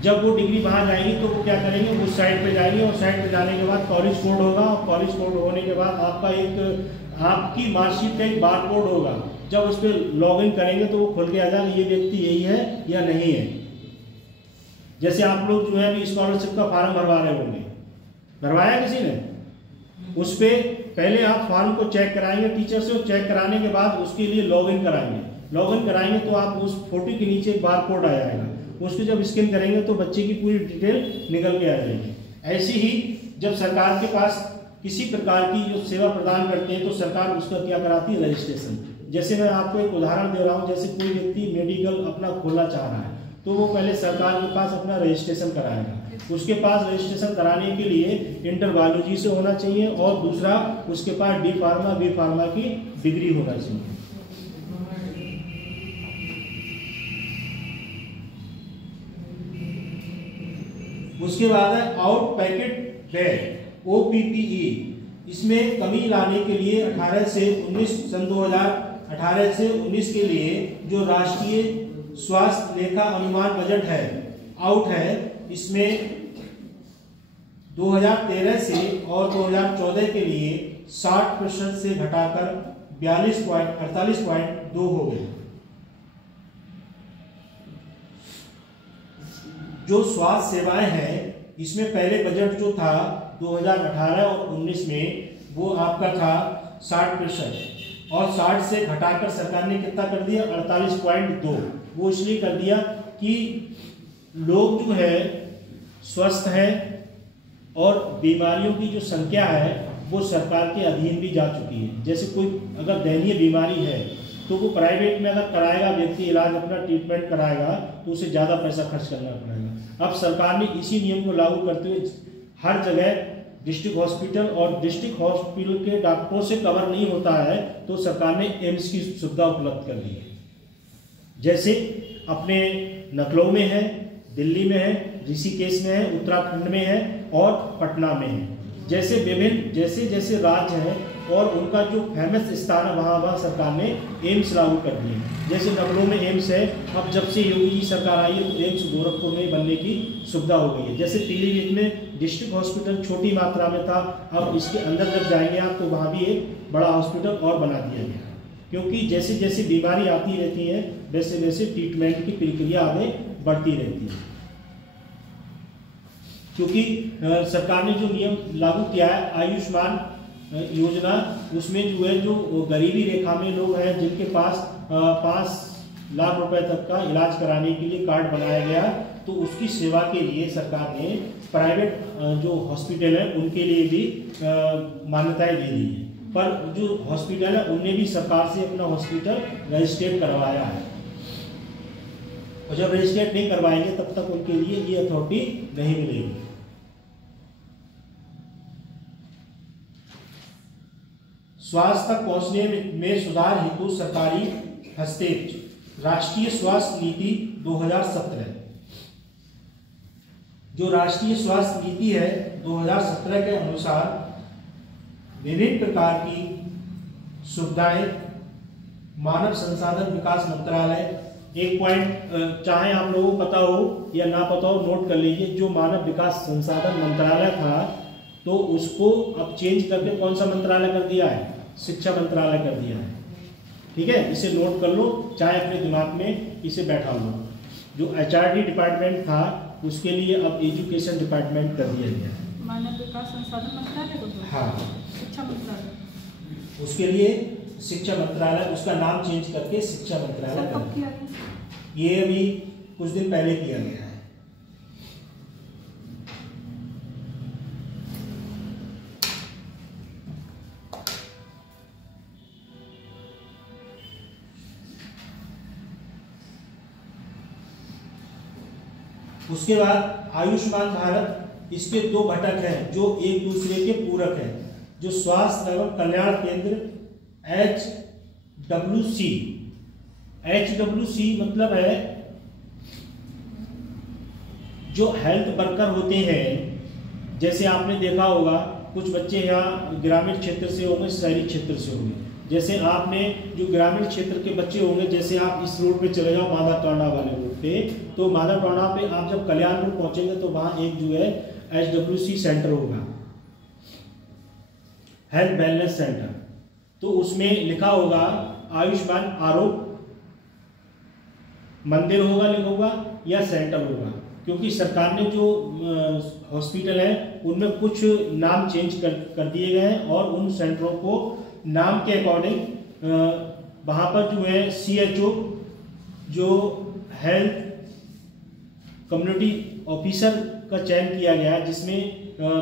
जब वो डिग्री वहाँ जाएगी तो वो क्या करेंगे, उस साइट पे जाएंगे और साइट पे जाने के बाद कॉलेज कोड होगा और कॉलेज कोड होने के बाद आपका एक आपकी मार्कशीट का एक बार कोड होगा जब उस पर लॉग इन करेंगे तो वो खुल के आ जाएगा ये व्यक्ति यही है या नहीं है। जैसे आप लोग जो है अभी स्कॉलरशिप का फॉर्म भरवा रहे होंगे, भरवाया किसी ने, उस पर पहले आप फॉर्म को चेक कराएंगे टीचर से, और चेक कराने के बाद उसके लिए लॉगिन कराएंगे। लॉगिन कराएंगे तो आप उस फोटो के नीचे एक बार कोड आ जाएगा, उसको जब स्कैन करेंगे तो बच्चे की पूरी डिटेल निकल के आ जाएगी। ऐसे ही जब सरकार के पास किसी प्रकार की जो सेवा प्रदान करते हैं तो सरकार उसका क्या कराती है, रजिस्ट्रेशन। जैसे मैं आपको एक उदाहरण दे रहा हूँ, जैसे कोई व्यक्ति मेडिकल अपना खोलना चाह रहा है तो वो पहले सरकार के पास अपना रजिस्ट्रेशन कराएगा। उसके पास रजिस्ट्रेशन कराने के लिए इंटर बायोलॉजी से होना चाहिए, और दूसरा उसके पास डी फार्मा बी फार्मा की डिग्री होना चाहिए। उसके बाद है आउट पैकेट बेड OPPE। इसमें कमी लाने के लिए 18 से 19 सन 2018 से 19 के लिए जो राष्ट्रीय स्वास्थ्य लेखा अनुमान बजट है आउट है, इसमें 2013 से और 2014 के लिए 60% से घटाकर 48.2 हो गए। जो स्वास्थ्य सेवाएं हैं इसमें पहले बजट जो था 2018 और 19 में वो आपका था 60%, और 60 से घटाकर सरकार ने कितना कर दिया, 48.2। वो इसलिए कर दिया कि लोग जो है स्वस्थ है और बीमारियों की जो संख्या है वो सरकार के अधीन भी जा चुकी है। जैसे कोई अगर दयनीय बीमारी है तो वो प्राइवेट में अगर कराएगा व्यक्ति इलाज, अपना ट्रीटमेंट कराएगा तो उसे ज़्यादा पैसा खर्च करना पड़ेगा। अब सरकार ने इसी नियम को लागू करते हुए हर जगह डिस्ट्रिक्ट हॉस्पिटल और डिस्ट्रिक्ट हॉस्पिटल के डॉक्टरों से कवर नहीं होता है तो सरकार ने एम्स की सुविधा उपलब्ध कर दी है। जैसे अपने लखनऊ में है, दिल्ली में है, ऋषिकेश में है, उत्तराखंड में है और पटना में है। जैसे विभिन्न जैसे राज्य हैं और उनका जो फेमस स्थान है वहाँ सरकार ने एम्स लागू कर दिए। जैसे लखनऊ में एम्स है, अब जब से योगी जी सरकार आई है तो एम्स गोरखपुर में बनने की सुविधा हो गई है। जैसे पीलीभीत में डिस्ट्रिक्ट हॉस्पिटल छोटी मात्रा में था, अब इसके अंदर जब जाएंगे आप तो वहाँ भी एक बड़ा हॉस्पिटल और बना दिया गया, क्योंकि जैसे जैसे बीमारी आती रहती है वैसे वैसे ट्रीटमेंट की प्रक्रिया आगे बढ़ती रहती है। क्योंकि सरकार ने जो नियम लागू किया है आयुष्मान योजना, उसमें जो है जो गरीबी रेखा में लोग हैं जिनके पास 5 लाख रुपए तक का इलाज कराने के लिए कार्ड बनाया गया, तो उसकी सेवा के लिए सरकार ने प्राइवेट जो हॉस्पिटल है उनके लिए भी मान्यताएं दे दी है। पर जो हॉस्पिटल है उनने भी सरकार से अपना हॉस्पिटल रजिस्ट्रेट करवाया है, और जब रजिस्ट्रेट नहीं करवाएंगे तब तक उनके लिए ये अथॉरिटी नहीं मिलेगी। स्वास्थ्य तक पहुंचने में सुधार हेतु सरकारी हस्तक्षेप राष्ट्रीय स्वास्थ्य नीति 2017। जो राष्ट्रीय स्वास्थ्य नीति है 2017 के अनुसार विभिन्न प्रकार की सुविधाएं मानव संसाधन विकास मंत्रालय, एक पॉइंट चाहे आप लोगों को पता हो या ना पता हो नोट कर लीजिए, जो मानव विकास संसाधन मंत्रालय था तो उसको अब चेंज करके कौन सा मंत्रालय कर दिया है, शिक्षा मंत्रालय कर दिया है। ठीक है, इसे नोट कर लो, चाहे अपने दिमाग में इसे बैठा लो। जो HRD डिपार्टमेंट था उसके लिए अब एजुकेशन डिपार्टमेंट कर दिया गया है। मानव विकास संसाधन मंत्रालय को तो हाँ, शिक्षा मंत्रालय, उसके लिए शिक्षा मंत्रालय, उसका नाम चेंज करके शिक्षा मंत्रालय कर दिया। ये अभी कुछ दिन पहले किया गया है। उसके बाद आयुष्मान भारत, इसके 2 घटक हैं जो एक दूसरे के पूरक हैं। जो स्वास्थ्य एवं कल्याण केंद्र HWC मतलब है जो हेल्थ वर्कर होते हैं। जैसे आपने देखा होगा कुछ बच्चे यहाँ ग्रामीण क्षेत्र से होंगे, शहरी क्षेत्र से होंगे। जैसे आपने जो ग्रामीण क्षेत्र के बच्चे होंगे, जैसे आप इस रोड पे चले जाओ माधा टोना वाले रोड पे, तो माधा टोना पे आप जब कल्याण रोड पहुंचेंगे तो वहाँ एक जो है HWC सेंटर होगा, हेल्थ वेलनेस सेंटर। तो उसमें लिखा होगा आयुष्मान आरोग्य मंदिर होगा या सेंटर होगा, क्योंकि सरकार ने जो हॉस्पिटल है उनमें कुछ नाम चेंज कर दिए गए हैं और उन सेंटरों को नाम के अकॉर्डिंग वहाँ पर जो है CHO जो हेल्थ कम्युनिटी ऑफिसर का चयन किया गया है, जिसमें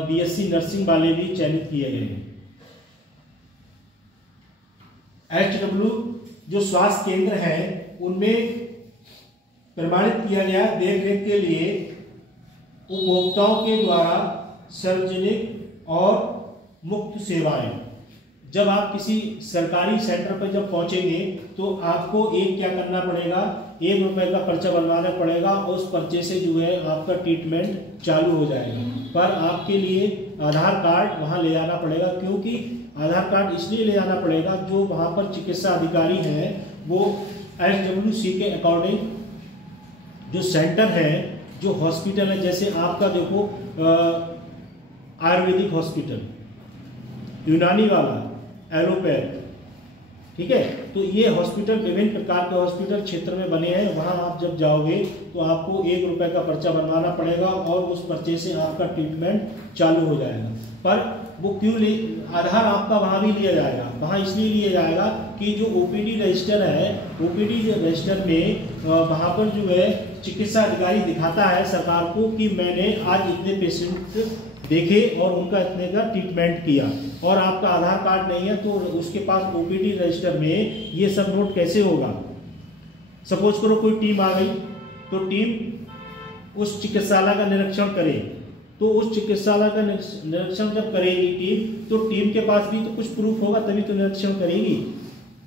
BSc नर्सिंग वाले भी चयनित किए गए हैं। HW जो स्वास्थ्य केंद्र हैं उनमें प्रमाणित किया गया देखरेख के लिए उपभोक्ताओं के द्वारा सार्वजनिक और मुफ्त सेवाएं। जब आप किसी सरकारी सेंटर पर जब पहुंचेंगे तो आपको क्या करना पड़ेगा, ₹1 का पर्चा बनवाना पड़ेगा और उस पर्चे से जो है आपका ट्रीटमेंट चालू हो जाएगा। पर आपके लिए आधार कार्ड वहां ले जाना पड़ेगा, क्योंकि आधार कार्ड इसलिए ले जाना पड़ेगा जो वहां पर चिकित्सा अधिकारी हैं वो HWC के अकॉर्डिंग जो सेंटर है, जो हॉस्पिटल है, जैसे आपका देखो आयुर्वेदिक हॉस्पिटल, यूनानी वाला, एलोपैथ, ठीक है, तो ये हॉस्पिटल विभिन्न प्रकार के हॉस्पिटल क्षेत्र में बने हैं। वहाँ आप जब जाओगे तो आपको ₹1 का पर्चा बनवाना पड़ेगा और उस पर्चे से आपका ट्रीटमेंट चालू हो जाएगा। पर वो क्यों आधार आपका वहाँ भी लिया जाएगा, वहाँ इसलिए लिया जाएगा कि जो OPD रजिस्टर है, OPD रजिस्टर में वहाँ पर जो है चिकित्सा अधिकारी दिखाता है सरकार को कि मैंने आज इतने पेशेंट देखे और उनका इतने का ट्रीटमेंट किया, और आपका आधार कार्ड नहीं है तो उसके पास OPD रजिस्टर में ये सब नोट कैसे होगा। सपोज करो कोई टीम आ गई तो टीम उस चिकित्सालय का निरीक्षण करे, तो उस चिकित्सालय का निरीक्षण जब करेगी टीम तो टीम के पास भी तो कुछ प्रूफ होगा तभी तो निरीक्षण करेगी।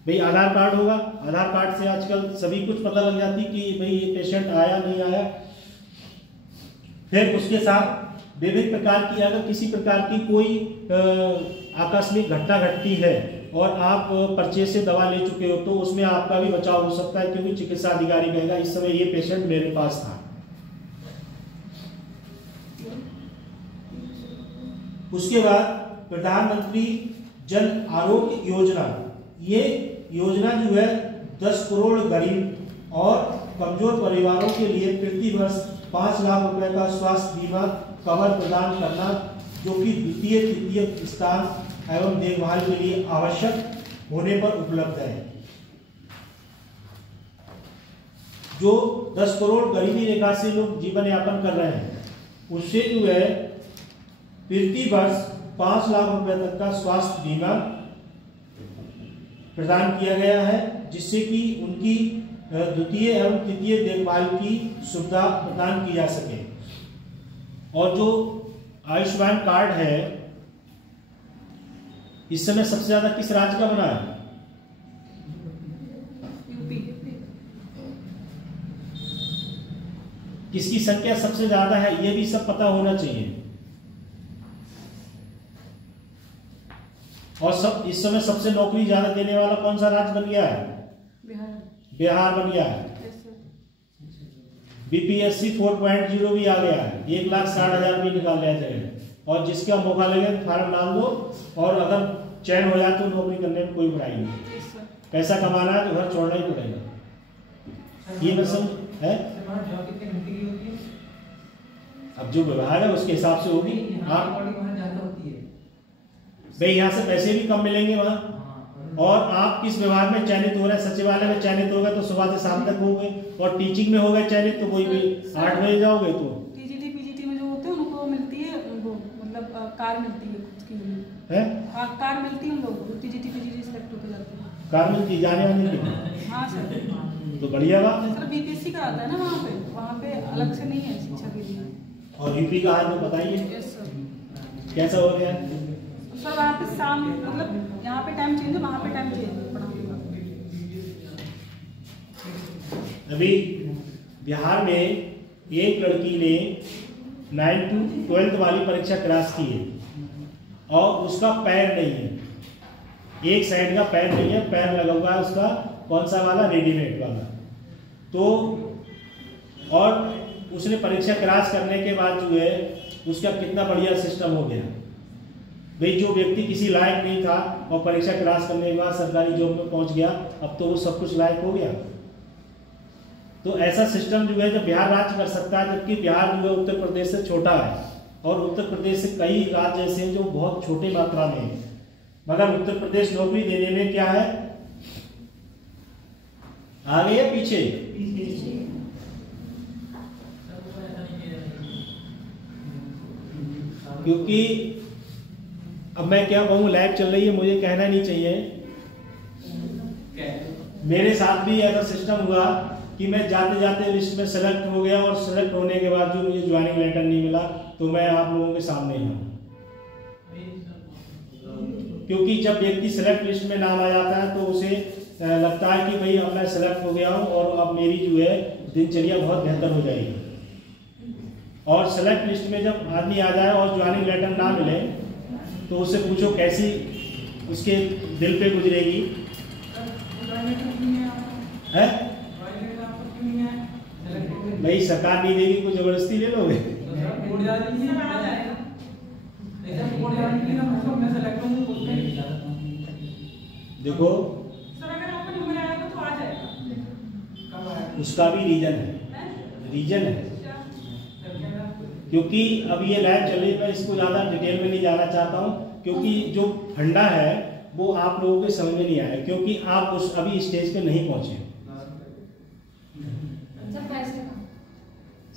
भाई आधार कार्ड होगा, आधार कार्ड से आजकल सभी कुछ पता लग जाती कि भाई ये पेशेंट आया नहीं आया। फिर उसके साथ विभिन्न प्रकार की अगर किसी प्रकार की कोई आकस्मिक घटना घटती है और आप पर्चे से दवा ले चुके हो तो उसमें आपका भी बचाव हो सकता है, क्योंकि चिकित्सा अधिकारी कहेगा इस समय ये पेशेंट मेरे पास था। उसके बाद प्रधानमंत्री जन आरोग्य योजना, ये योजना जो है 10 करोड़ गरीब और कमजोर परिवारों के लिए प्रति वर्ष ₹5 लाख का स्वास्थ्य बीमा कवर प्रदान करना, जो कि द्वितीय तृतीय स्थान एवं देखभाल के लिए आवश्यक होने पर उपलब्ध है। जो 10 करोड़ गरीबी रेखा से लोग जीवन यापन कर रहे हैं उससे जो है प्रति वर्ष ₹5 लाख तक का स्वास्थ्य बीमा प्रदान किया गया है, जिससे कि उनकी द्वितीय एवं तृतीय देखभाल की सुविधा प्रदान की जा सके। और जो आयुष्मान कार्ड है इस समय सबसे ज्यादा किस राज्य का बना है? किसकी संख्या सबसे ज्यादा है ये भी सब पता होना चाहिए। और सब इस समय सबसे नौकरी ज्यादा देने वाला कौन सा राज्य बन गया है? बिहार बन गया है। BPSC 4.0 भी आ गया है, 1,60,000 भी निकाल लिया जाएगा। और जिसका मौका लगे फार्म डाल दो, और अगर चयन हो जाए तो नौकरी करने में कोई बुराई नहीं। पैसा कमाना है तो घर छोड़ना ही पड़ेगा। ये मतलब है, अब जो विभाग है उसके हिसाब से होगी। आप भाई यहाँ से पैसे भी कम मिलेंगे वहाँ, और आप किस विभाग में चयनित हो रहे हैं, सचिवालय में चयनित हो गए तो सुबह से शाम तक होंगे, और टीचिंग में हो गए चयनित तो कोई भी 8 बजे जाओगे तो TGT PGT में जो होते हैं उनको मिलती है, उनको मतलब कार मिलती है खुद की है। हाँ कार मिलती है उन लोगों को, TGT PGT सिलेक्ट होते जाते हैं, कार मिलती जाने आने की। हाँ सर, तो बढ़िया बात है। सर BPSC का आता है ना वहाँ पे अलग से नहीं है शिक्षा के लिए। और UP का हाल में बताइए यस सर, कैसा हो गया सर वहाँ पे शाम मतलब यहाँ पे टाइम चेंज है, वहाँ पे टाइम चेंज है पढ़ाने का। अभी बिहार में एक लड़की ने 9th to 12th वाली परीक्षा क्रॉस की है और उसका पैर नहीं है, एक साइड का पैर नहीं है, पैर लगा हुआ है उसका कौन सा वाला, रेडीमेड वाला। तो और उसने परीक्षा क्रॉस करने के बाद जो है उसका कितना बढ़िया सिस्टम हो गया, भाई जो व्यक्ति किसी लायक नहीं था और परीक्षा क्रॉस करने के बाद सरकारी जॉब में पहुंच गया, अब तो वो सब कुछ लायक हो गया। तो ऐसा सिस्टम जो है जब बिहार राज्य कर सकता है, जबकि बिहार जो है उत्तर प्रदेश से छोटा है और उत्तर प्रदेश से कई राज्य ऐसे हैं जो बहुत छोटी मात्रा में है, मगर उत्तर प्रदेश नौकरी देने में क्या है, आगे या पीछे? क्योंकि अब मैं क्या कहूँ, लाइव चल रही है, मुझे कहना नहीं चाहिए। मेरे साथ भी ऐसा सिस्टम हुआ कि मैं जाते जाते लिस्ट में सेलेक्ट हो गया और सेलेक्ट होने के बाद जो मुझे ज्वाइनिंग लेटर नहीं मिला, तो मैं आप लोगों के सामने हूँ। क्योंकि जब व्यक्ति सेलेक्ट लिस्ट में नाम आ जाता है तो उसे लगता है कि भाई अब मैं सेलेक्ट हो गया हूँ और अब मेरी जो है दिनचर्या बहुत बेहतर हो जाएगी। और सेलेक्ट लिस्ट में जब आदमी आ जाए और ज्वाइनिंग लेटर ना मिले तो उससे पूछो कैसी उसके दिल पे गुजरेगी है? भाई सरकार नहीं देगी, कोई जबरदस्ती ले लोगे? देखो उसका भी रीजन है, क्योंकि अब ये लाइव चल रही है, मैं इसको ज़्यादा डिटेल में नहीं जाना चाहता हूँ, क्योंकि जो फंडा है वो आप लोगों के समझ में नहीं आया, क्योंकि आप उस अभी स्टेज पे नहीं पहुँचे,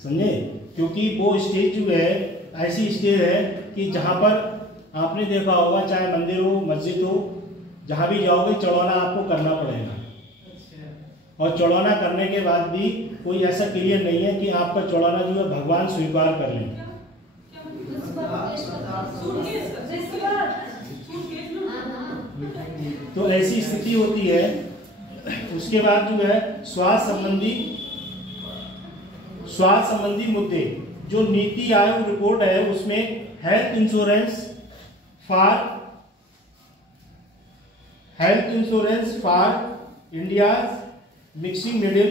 समझे? क्योंकि वो स्टेज जो है ऐसी स्टेज है कि जहाँ पर आपने देखा होगा, चाहे मंदिर हो मस्जिद हो, जहाँ भी जाओगे चढ़ाना आपको करना पड़ेगा। और चढ़ाना करने के बाद भी कोई ऐसा क्लियर नहीं है कि आपका चढ़ाना जो है भगवान स्वीकार कर लें। तो ऐसी स्थिति होती है। उसके बाद जो है स्वास्थ्य संबंधी मुद्दे, जो नीति आयोग रिपोर्ट है उसमें health insurance for India mixing middle,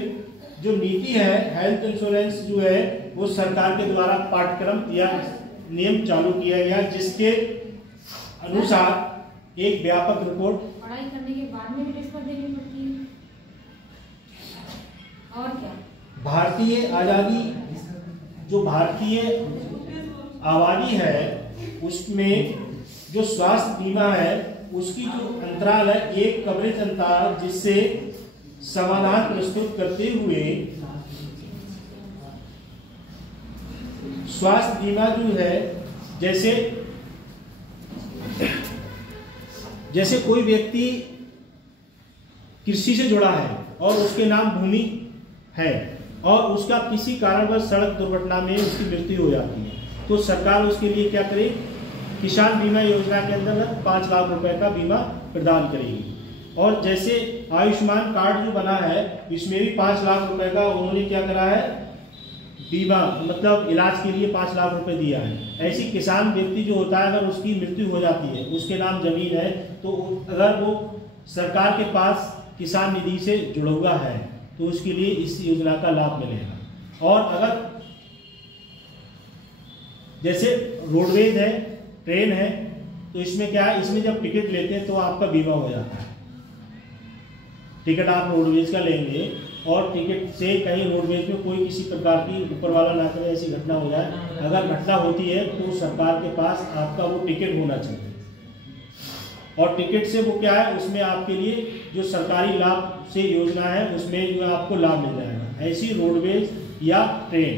जो नीति है हेल्थ इंश्योरेंस जो है वो सरकार के द्वारा पाठ्यक्रम या नियम चालू किया गया, जिसके अनुसार एक व्यापक रिपोर्ट पढ़ाई करने के बाद में भी रिश्वत देनी पड़ती है। और क्या भारतीय आबादी है उसमें जो स्वास्थ्य बीमा है उसकी जो अंतराल है, एक कवरेज अंतराल, जिससे समाधान प्रस्तुत करते हुए स्वास्थ्य बीमा जो है, जैसे कोई व्यक्ति कृषि से जुड़ा है और उसके नाम भूमि है और उसका किसी कारणवश सड़क दुर्घटना में उसकी मृत्यु हो जाती है, तो सरकार उसके लिए क्या करे, किसान बीमा योजना के अंतर्गत 5 लाख रुपए का बीमा प्रदान करेगी। और जैसे आयुष्मान कार्ड जो बना है इसमें भी 5 लाख रुपए का उन्होंने क्या करा है, बीमा, मतलब इलाज के लिए 5 लाख रुपए दिया है। ऐसी किसान व्यक्ति जो होता है, अगर उसकी मृत्यु हो जाती है, उसके नाम जमीन है, तो अगर वो सरकार के पास किसान निधि से जुड़ा हुआ है तो उसके लिए इस योजना का लाभ मिलेगा। और अगर जैसे रोडवेज है, ट्रेन है, तो इसमें क्या है, इसमें जब टिकट लेते हैं तो आपका बीमा हो जाता है। टिकट आप रोडवेज का लेंगे और टिकट से कहीं रोडवेज में कोई किसी प्रकार की ऊपर वाला ना करे ऐसी घटना हो जाए, अगर घटना होती है तो सरकार के पास आपका वो टिकट होना चाहिए। और टिकट से वो क्या है, उसमें आपके लिए जो सरकारी लाभ से योजना है उसमें जो आपको लाभ मिल जाएगा। ऐसी रोडवेज या ट्रेन,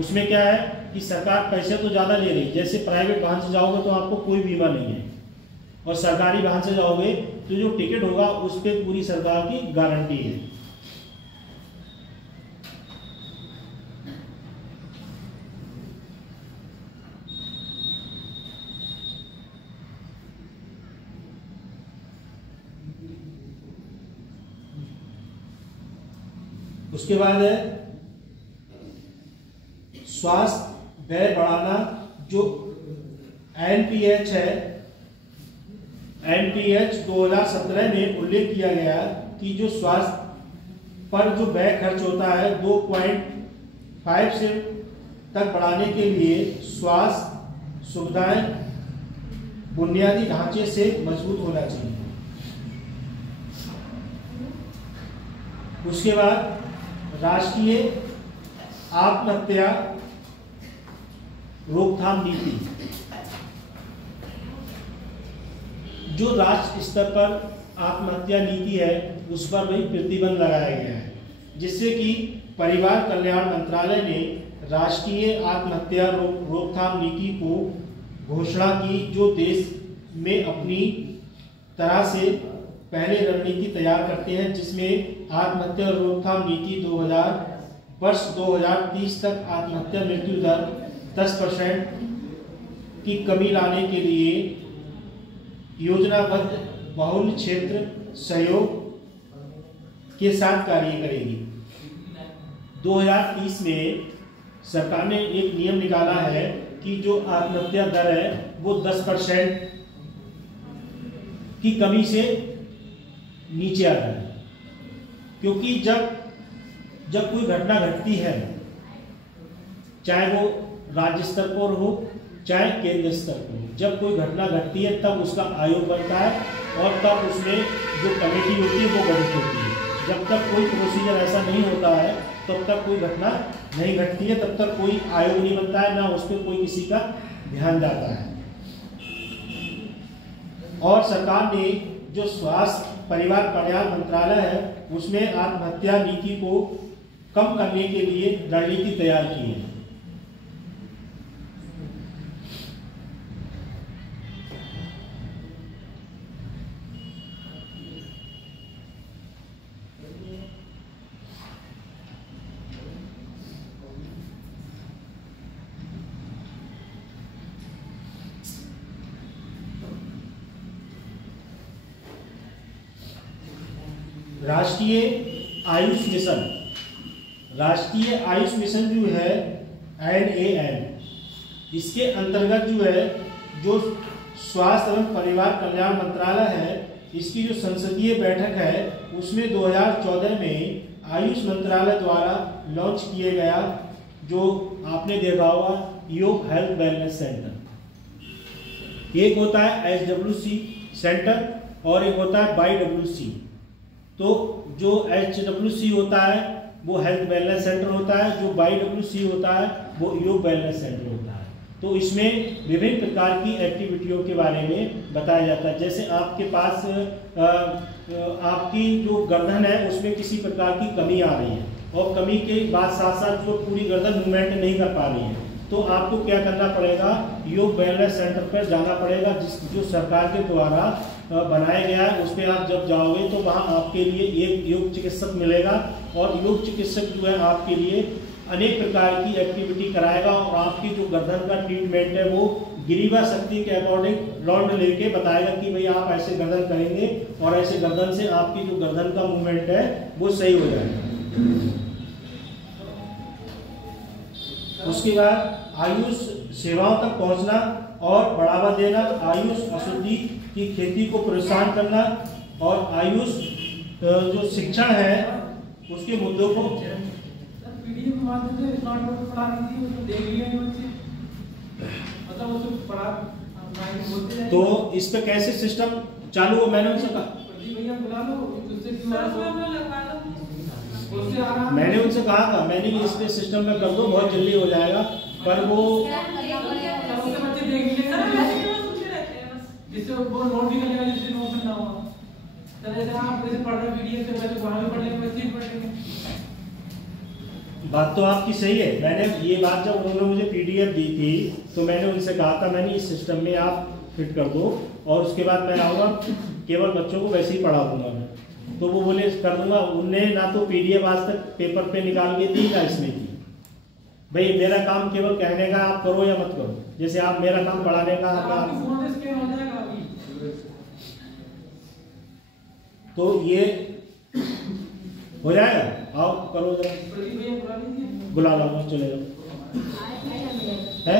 उसमें क्या है कि सरकार पैसे तो ज़्यादा ले रही, जैसे प्राइवेट वाहन से जाओगे तो आपको कोई बीमा नहीं है, और सरकारी वाहन से जाओगे तो जो टिकट होगा उस पर पूरी सरकार की गारंटी है। उसके बाद है स्वास्थ्य व्यय बढ़ाना, जो एनपीएच है, एनपीएच 2017 में उल्लेख किया गया कि जो स्वास्थ्य पर जो व्यय खर्च होता है 2.5 से तक बढ़ाने के लिए स्वास्थ्य सुविधाएं बुनियादी ढांचे से मजबूत होना चाहिए। उसके बाद राष्ट्रीय आत्महत्या रोकथाम नीति, जो राष्ट्र स्तर पर आत्महत्या नीति है उस पर भी प्रतिबंध लगाया गया है, जिससे कि परिवार कल्याण मंत्रालय ने राष्ट्रीय आत्महत्या रोकथाम नीति को घोषणा की, जो देश में अपनी तरह से पहले रणनीति तैयार करते हैं, जिसमें आत्महत्या रोकथाम नीति 2030 तक आत्महत्या मृत्यु दर 10% की कमी लाने के लिए योजनाबद्ध बहुल क्षेत्र सहयोग के साथ कार्य करेगी। 2030 में सरकार ने एक नियम निकाला है कि जो आत्महत्या दर है वो 10% की कमी से नीचे आ जाए, क्योंकि जब कोई घटना घटती है, चाहे वो राज्य स्तर पर हो चाहे केंद्र स्तर पर हो, जब कोई घटना घटती है तब उसका आयोग बनता है और तब उसमें जो कमेटी होती है वो गठित होती है। जब तक कोई प्रोसीजर ऐसा नहीं होता है तब तक कोई घटना नहीं घटती है, तब तक कोई आयोग नहीं बनता है, ना उस पर कोई किसी का ध्यान जाता है। और सरकार ने जो स्वास्थ्य परिवार कल्याण मंत्रालय है उसमें आत्महत्या नीति को कम करने के लिए रणनीति तैयार की है। राष्ट्रीय आयुष मिशन जो है NAM, इसके अंतर्गत जो है जो स्वास्थ्य एवं परिवार कल्याण मंत्रालय है, इसकी जो संसदीय बैठक है उसमें 2014 में आयुष मंत्रालय द्वारा लॉन्च किए गया, जो आपने देखा होगा योग हेल्थ वेलनेस सेंटर। एक होता है HWC सेंटर और एक होता है YWC। तो जो HWC होता है वो हेल्थ वेलनेस सेंटर होता है, जो YWC होता है वो योग वेलनेस सेंटर होता है। तो इसमें विभिन्न प्रकार की एक्टिविटियों के बारे में बताया जाता है। जैसे आपके पास आपकी जो गर्दन है उसमें किसी प्रकार की कमी आ रही है और कमी के बाद साथ साथ जो पूरी गर्दन मूवमेंट नहीं कर पा रही है, तो आपको क्या करना पड़ेगा, योग वेलनेस सेंटर पर जाना पड़ेगा, जो सरकार के द्वारा बनाया गया है। उस पर आप जब जाओगे तो वहाँ आपके लिए एक योग चिकित्सक मिलेगा और योग चिकित्सक जो है आपके लिए अनेक प्रकार की एक्टिविटी कराएगा और आपकी जो गर्दन का ट्रीटमेंट है वो गिरीवा शक्ति के अकॉर्डिंग राउंड लेके बताएगा कि भाई आप ऐसे गर्दन करेंगे और ऐसे गर्दन से आपकी जो गर्दन का मूवमेंट है वो सही हो जाएगा। उसके बाद आयुष सेवाओं तक पहुंचना और बढ़ावा देना, आयुष औषधि की खेती को प्रोत्साहन करना और आयुष जो शिक्षण है उसके मुद्दों को तो इस पे कैसे सिस्टम चालू हो, मैंने उनसे कहा था मैंने कि इस पे सिस्टम में कर दो, बहुत जल्दी हो जाएगा, पर वो जिससे वो नोट भी करेगा, जिससे नोट ना हो। जैसे आप जैसे पढ़ रहे पीडीएफ से पहले वहां भी पढ़ लेंगे, वैसे ही पढ़ लेंगे। बात तो आपकी सही है। मैंने ये बात जब उन्होंने मुझे पीडीएफ दी थी तो मैंने उनसे कहा था मैंने इस सिस्टम में आप फिट कर दो और उसके बाद मैं आऊँगा केवल बच्चों को वैसे ही पढ़ा दूंगा मैं। तो वो बोले कर दूंगा। उनने ना तो पीडीएफ आज तक पेपर पे निकाल के दी ना इसमें दी। भाई मेरा काम केवल कहने का, आप करो या मत करो। जैसे आप मेरा काम पढ़ाने का तो ये हो जाएगा, आओ करो जरा, बुला लो, चले जाओ है।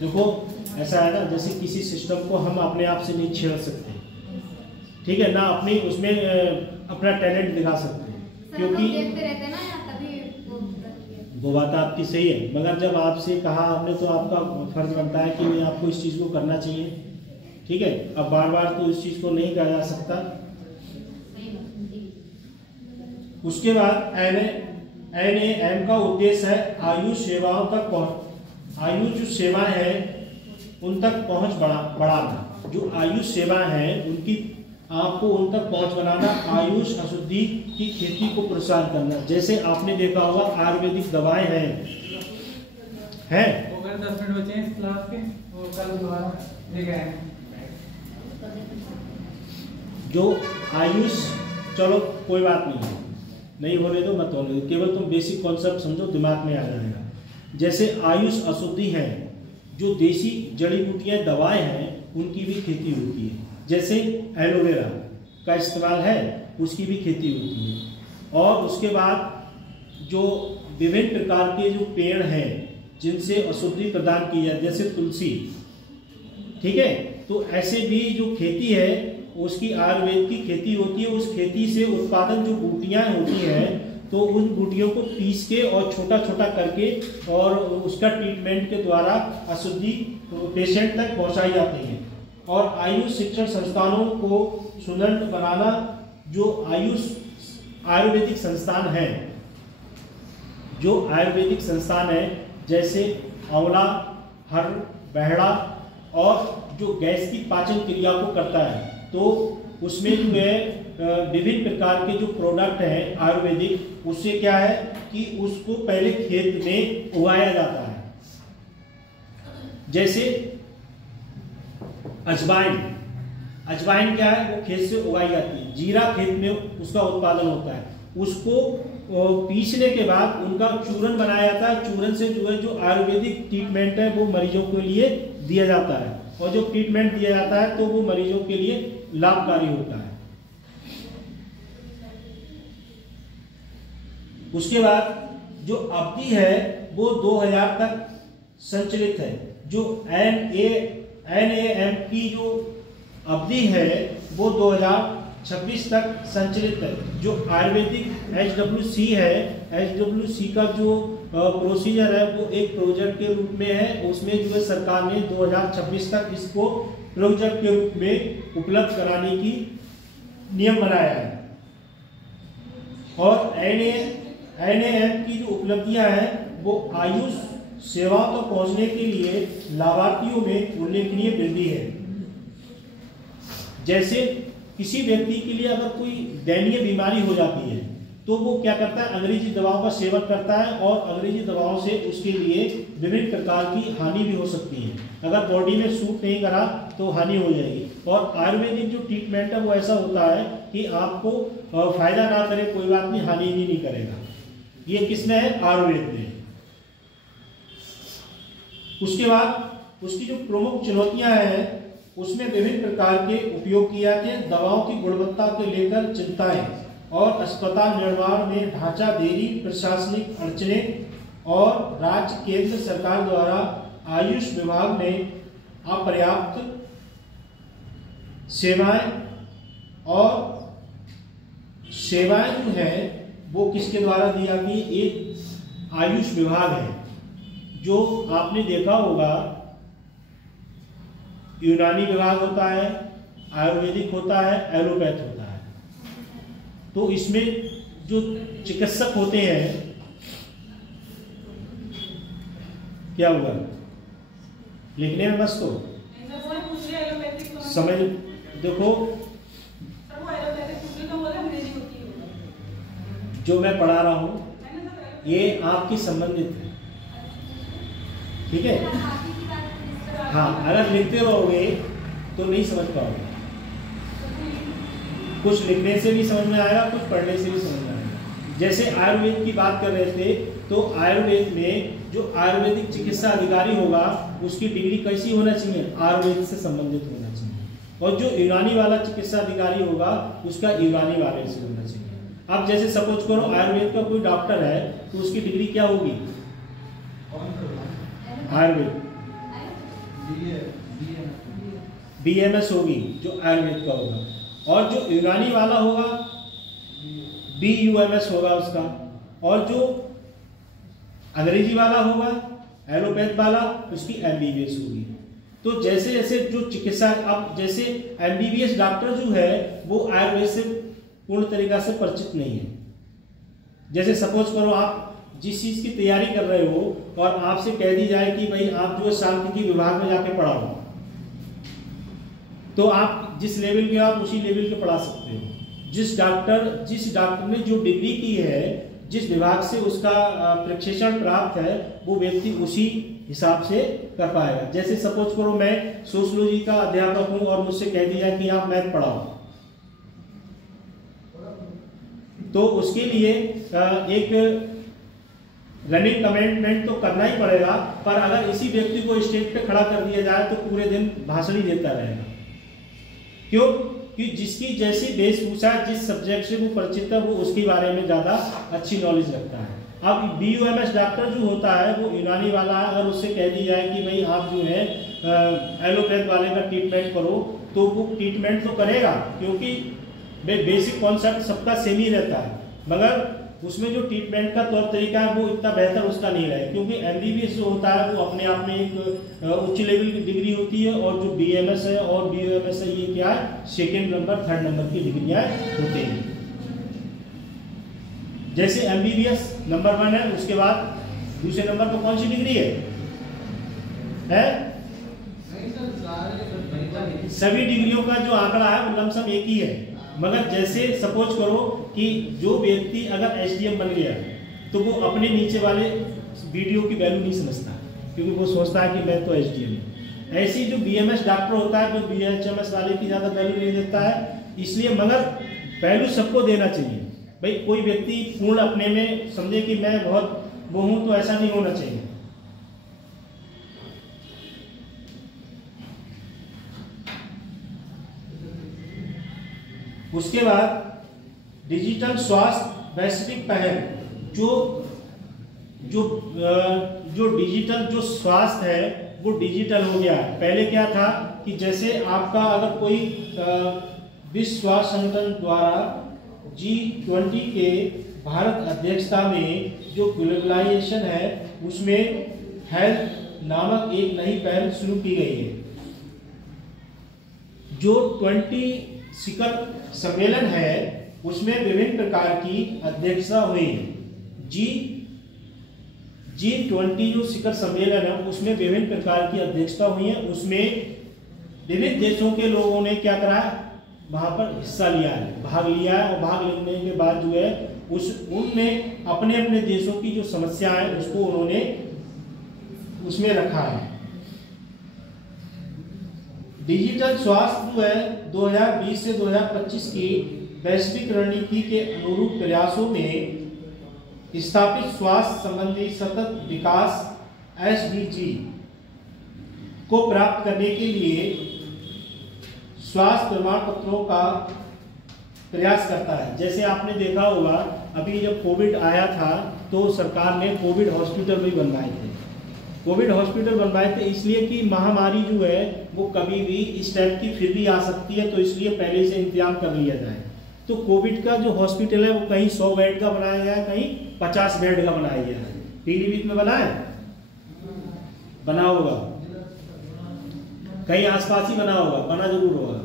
देखो ऐसा है ना, जैसे किसी सिस्टम को हम अपने आप से नहीं छेड़ सकते, ठीक है ना, अपनी उसमें अपना टैलेंट दिखा सकते हैं, क्योंकि देखते रहते हैं ना, तभी वो वो बात आपकी सही है, मगर जब आपसे कहा आपने तो आपका फर्ज बनता है कि नहीं आपको इस चीज़ को करना चाहिए। ठीक है, अब बार बार तो इस चीज़ को नहीं कहा जा सकता। उसके बाद NAM का उद्देश्य है आयुष सेवाओं तक पहुंच, आयुष जो सेवाएं हैं उन तक पहुंच बढ़ाना। जो आयुष सेवाएं हैं उनकी आपको उन तक पहुंच बनाना, आयुष अशुद्धि की खेती को प्रोत्साहन करना। जैसे आपने देखा होगा आयुर्वेदिक दवाएं हैं वो अगर 10 मिनट बचे हैं इस क्लास के, वो कल दोबारा लेके आएंगे। जो आयुष, चलो कोई बात नहीं होने दो, मत होने दो, केवल तुम बेसिक कॉन्सेप्ट समझो, दिमाग में आ जाएगा। जैसे आयुष अशुद्धि है, जो देसी जड़ी बूटियां दवाएं हैं उनकी भी खेती होती है। जैसे एलोवेरा का इस्तेमाल है उसकी भी खेती होती है। और उसके बाद जो विभिन्न प्रकार के जो पेड़ हैं जिनसे अशुद्धि प्रदान की जाती है, जैसे तुलसी, ठीक है, तो ऐसे भी जो खेती है उसकी आयुर्वेद की खेती होती है। उस खेती से उत्पादन जो बूटियां होती हैं तो उन बूटियों को पीस के और छोटा छोटा करके और उसका ट्रीटमेंट के द्वारा अशुद्धि पेशेंट तक पहुंचाई जाती है। और आयुष शिक्षण संस्थानों को सुदृढ़ बनाना, जो आयुर्वेदिक संस्थान है, जो आयुर्वेदिक संस्थान है जैसे आंवला, हर, बहड़ा, और जो गैस की पाचन क्रिया को करता है, तो उसमें जो है विभिन्न प्रकार के जो प्रोडक्ट हैं आयुर्वेदिक, उससे क्या है कि उसको पहले खेत में उगाया जाता है। जैसे अजवाइन क्या है, वो खेत से उगाई जाती है। जीरा खेत में उसका उत्पादन होता है, उसको पीसने के बाद उनका चूरन बनाया जाता है। चूरन से जो है जो आयुर्वेदिक ट्रीटमेंट है वो मरीजों के लिए दिया जाता है, और जो ट्रीटमेंट दिया जाता है तो वो मरीजों के लिए लाभकारी होता है। उसके बाद जो अवधि है वो 2000 तक संचालित है। जो NAM की जो अवधि है वो 2026 तक संचालित है। जो आयुर्वेदिक HWC है, HWC का जो प्रोसीजर है वो एक प्रोजेक्ट के रूप में है। उसमें जो है सरकार ने 2026 तक इसको प्रोजेक्ट के रूप में उपलब्ध कराने की नियम बनाया है। और NAM की जो उपलब्धियां हैं वो आयुष सेवाओं तक पहुंचने के लिए लाभार्थियों में उल्लेखनीय वृद्धि है। जैसे किसी व्यक्ति के लिए अगर कोई दयनीय बीमारी हो जाती है तो वो क्या करता है, अंग्रेजी दवाओं का सेवन करता है, और अंग्रेजी दवाओं से उसके लिए विभिन्न प्रकार की हानि भी हो सकती है। अगर बॉडी में सूट नहीं करा तो हानि हो जाएगी। और आयुर्वेदिक जो ट्रीटमेंट है वो ऐसा होता है कि आपको फायदा ना करे कोई बात नहीं, हानि भी नहीं करेगा। ये किसमें है, आयुर्वेद में। उसके बाद उसकी जो प्रमुख चुनौतियां हैं उसमें विभिन्न प्रकार के उपयोग किए जाते हैं। दवाओं की गुणवत्ता को लेकर चिंताएं, और अस्पताल निर्माण में ढांचा देरी, प्रशासनिक अड़चनें, और राज्य केंद्र सरकार द्वारा आयुष विभाग में अपर्याप्त सेवाएं, और सेवाएं जो है वो किसके द्वारा दी जाती है, एक आयुष विभाग है। जो आपने देखा होगा यूनानी विभाग होता है, आयुर्वेदिक होता है, एलोपैथ होता है। तो इसमें जो चिकित्सक होते हैं, क्या हुआ लिखने में बस तो समझ देखो, जो मैं पढ़ा रहा हूं ये आपकी संबंधित है, ठीक है। हाँ, अगर लिखते रहोगे तो नहीं समझ पाओगे। कुछ लिखने से भी समझ में आएगा, कुछ पढ़ने से भी समझ में आएगा। जैसे आयुर्वेद की बात कर रहे थे, तो आयुर्वेद में जो आयुर्वेदिक चिकित्सा अधिकारी होगा उसकी डिग्री कैसी होना चाहिए, आयुर्वेद से संबंधित होना चाहिए। और जो यूनानी वाला चिकित्सा अधिकारी होगा उसका यूनानी वाले से होना चाहिए। अब जैसे सपोज करो आयुर्वेद का कोई डॉक्टर है तो उसकी डिग्री क्या होगी, आयुर्वेद BMS होगी जो आयुर्वेद का होगा। और जो यूनानी वाला होगा BUMS होगा उसका। और जो अंग्रेजी वाला होगा, एलोपैथ वाला उसकी MBBS होगी। तो जैसे जैसे जो चिकित्सा, अब जैसे MBBS डॉक्टर जो है वो आयुर्वेद से पूर्ण तरीका से परिचित नहीं है। जैसे सपोज करो आप जिस चीज की तैयारी कर रहे हो और आपसे कह दी जाए कि भाई आप जो है सांख्यिकी विभाग में जाके पढ़ाओ, तो आप जिस लेवल के आप उसी लेवल के पढ़ा सकते हो। जिस डॉक्टर ने जो डिग्री की है, जिस विभाग से उसका प्रशिक्षण प्राप्त है, वो व्यक्ति उसी हिसाब से कर पाएगा। जैसे सपोज करो मैं सोशियोलॉजी का अध्यापक हूं और मुझसे कह दिया कि आप मैथ पढ़ाओ, तो उसके लिए एक रनिंग कमेंटमेंट तो करना ही पड़ेगा, पर अगर इसी व्यक्ति को स्टेज पे खड़ा कर दिया जाए तो पूरे दिन भाषण ही देता रहेगा। क्यों? कि जिसकी जैसी वेशभूषा, जिस सब्जेक्ट से वो परिचित है, वो उसके बारे में ज्यादा अच्छी नॉलेज रखता है। अब BUMS डॉक्टर जो होता है वो यूनानी वाला है, अगर उससे कह दी जाए कि भाई आप जो है एलोपैथ वाले का ट्रीटमेंट करो, तो वो ट्रीटमेंट तो करेगा, क्योंकि बेसिक कॉन्सेप्ट सबका सेम ही रहता है, मगर उसमें जो ट्रीटमेंट का तौर तरीका है वो इतना बेहतर उसका नहीं रहेगा। क्योंकि MBBS जो होता है वो अपने आप में एक उच्च लेवल की डिग्री होती है, और जो BMS है और BUMS है ये क्या है, सेकेंड नंबर थर्ड नंबर की डिग्रियां होती हैं। जैसे MBBS नंबर 1 है, उसके बाद दूसरे नंबर पर कौन सी डिग्री है? सभी डिग्रियों का जो आंकड़ा है वो लमसम एक ही है, मगर जैसे सपोज करो कि जो व्यक्ति अगर SDM बन गया तो वो अपने नीचे वाले वीडियो की वैल्यू नहीं समझता, क्योंकि वो सोचता है कि मैं तो SDM हूँ। ऐसी जो BMS डॉक्टर होता है वो BHMS वाले की ज़्यादा वैल्यू नहीं देता है, इसलिए मगर वैल्यू सबको देना चाहिए। भाई कोई व्यक्ति पूर्ण अपने में समझे कि मैं बहुत वो हूँ, तो ऐसा नहीं होना चाहिए। उसके बाद डिजिटल स्वास्थ्य वैश्विक पहल, जो डिजिटल जो स्वास्थ्य है वो डिजिटल हो गया है। पहले क्या था कि जैसे आपका अगर कोई विश्व स्वास्थ्य संगठन द्वारा G20 के भारत अध्यक्षता में जो ग्लोबलाइजेशन है उसमें हेल्थ नामक एक नई पहल शुरू की गई है। जो 20 शिखर सम्मेलन है उसमें विभिन्न प्रकार की अध्यक्षता हुई है। G20 जो शिखर सम्मेलन है उसमें विभिन्न प्रकार की अध्यक्षता हुई है। उसमें विभिन्न देशों के लोगों ने क्या करा, वहां पर हिस्सा लिया है, भाग लिया है, और भाग लेने के बाद जो है उनमें अपने अपने देशों की जो समस्या है उसको उन्होंने उसमें रखा है। डिजिटल स्वास्थ्य जो है 2020 से 2025 की वैश्विक रणनीति के अनुरूप प्रयासों में स्थापित स्वास्थ्य संबंधी सतत विकास SDG को प्राप्त करने के लिए स्वास्थ्य प्रमाण पत्रों का प्रयास करता है। जैसे आपने देखा होगा अभी जब कोविड आया था तो सरकार ने कोविड हॉस्पिटल भी बनवाए थे। कोविड हॉस्पिटल बनवाए थे इसलिए कि महामारी जो है वो कभी भी इस टाइप की फिर भी आ सकती है, तो इसलिए पहले से इंतजाम कर लिया जाए। तो कोविड का जो हॉस्पिटल है वो कहीं 100 बेड का बनाया गया है, कहीं 50 बेड का बनाया गया है। पीलीभीत में बना है, बना होगा, कहीं आसपास ही बना होगा, बना जरूर होगा।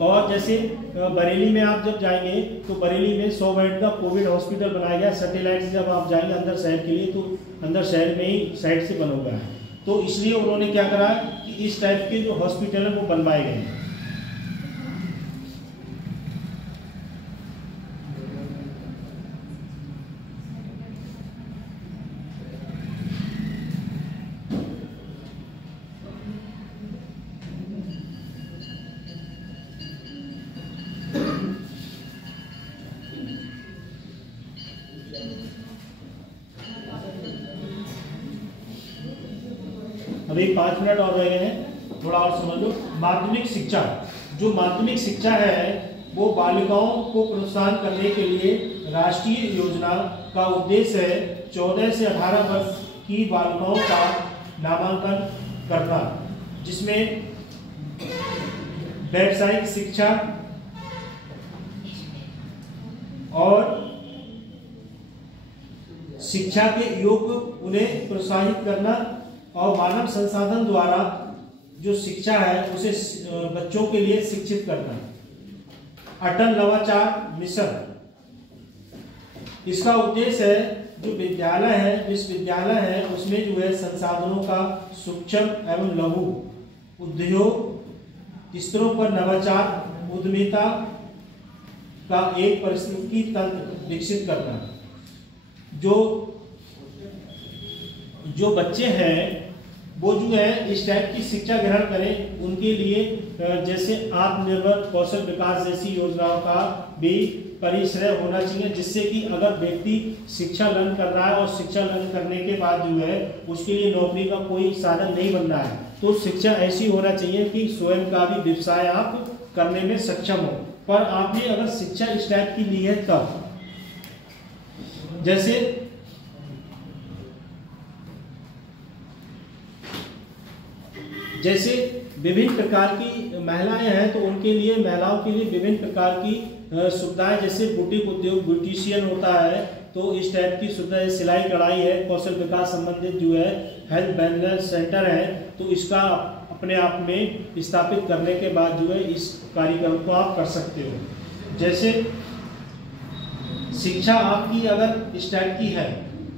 और जैसे बरेली में आप जब जाएंगे तो बरेली में 100 बेड का कोविड हॉस्पिटल बनाया गया। सैटेलाइट से जब आप जाएंगे अंदर शहर के लिए तो अंदर शहर में ही साइड से बना हुआ है, तो इसलिए उन्होंने क्या करा कि इस टाइप के जो हॉस्पिटल है वो बनवाए गए हैं। अभी 5 मिनट और रह गए हैं, थोड़ा और समझ लो। माध्यमिक शिक्षा, जो माध्यमिक शिक्षा है वो बालिकाओं को प्रोत्साहन करने के लिए राष्ट्रीय योजना का उद्देश्य है 14 से 18 वर्ष की बालिकाओं का नामांकन करना, जिसमें व्यावसायिक शिक्षा और शिक्षा के योग्य उन्हें प्रोत्साहित करना और मानव संसाधन द्वारा जो शिक्षा है उसे बच्चों के लिए शिक्षित करना। अटल नवाचार मिशन, इसका उद्देश्य है जो विद्यालय है, विश्वविद्यालय है, उसमें जो है संसाधनों का सूक्ष्म एवं लघु उद्योग स्तरों पर नवाचार उद्यमिता का एक पारिस्थितिकी तंत्र विकसित करना। जो बच्चे हैं वो जो है इस टाइप की शिक्षा ग्रहण करें, उनके लिए जैसे आत्मनिर्भर कौशल विकास जैसी योजनाओं का भी परिश्रय होना चाहिए, जिससे कि अगर व्यक्ति शिक्षा ग्रहण कर रहा है और शिक्षा ग्रहण करने के बाद जो है उसके लिए नौकरी का कोई साधन नहीं बन रहा है, तो शिक्षा ऐसी होना चाहिए कि स्वयं का भी व्यवसाय आप करने में सक्षम हो। पर आपने अगर शिक्षा इस टाइप की ली है तब, जैसे विभिन्न प्रकार की महिलाएं हैं तो उनके लिए, महिलाओं के लिए विभिन्न प्रकार की सुविधाएं, जैसे बुटीक उद्योग, ब्यूटिशियन होता है, तो इस टाइप की सुविधा, सिलाई कढ़ाई है, कौशल विकास संबंधित जो है हेल्थ वेलनेस सेंटर है, तो इसका अपने आप में स्थापित करने के बाद जो है इस कार्यक्रम को आप कर सकते हो। जैसे शिक्षा आपकी अगर इस टाइप की है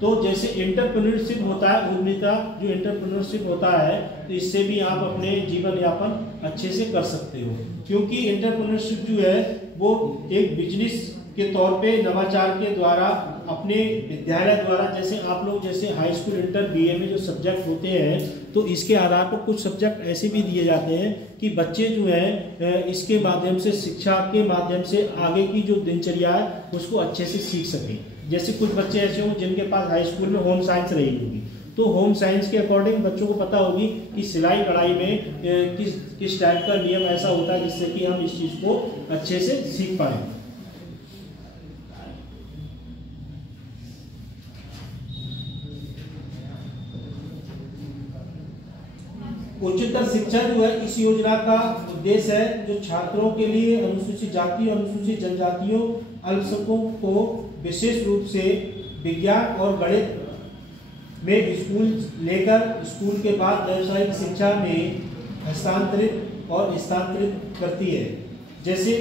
तो जैसे एंटरप्रेन्योरशिप होता है, उद्यमिता जो एंटरप्रेन्योरशिप होता है, तो इससे भी आप अपने जीवन यापन अच्छे से कर सकते हो, क्योंकि एंटरप्रेन्योरशिप जो है वो एक बिजनेस के तौर पे नवाचार के द्वारा अपने विद्यालय द्वारा, जैसे आप लोग जैसे हाई स्कूल, इंटर, बीए में जो सब्जेक्ट होते हैं, तो इसके आधार पर कुछ सब्जेक्ट ऐसे भी दिए जाते हैं कि बच्चे जो हैं इसके माध्यम से, शिक्षा के माध्यम से आगे की जो दिनचर्या है उसको अच्छे से सीख सकें। जैसे कुछ बच्चे ऐसे हों जिनके पास हाई स्कूल में होम साइंस रही होगी, तो होम साइंस के अकॉर्डिंग बच्चों को पता होगी कि सिलाई कढ़ाई में किस टाइप का नियम ऐसा होता है जिससे कि हम इस चीज को अच्छे से सीख पाए। उच्चतर शिक्षा जो है इस योजना का उद्देश्य है जो छात्रों के लिए अनुसूचित जाति, अनुसूचित जनजातियों, अल्पसंख्यकों को विशेष रूप से विज्ञान और गणित में स्कूल लेकर स्कूल के बाद व्यावसायिक शिक्षा में हस्तांतरित और स्थानांतरित करती है। जैसे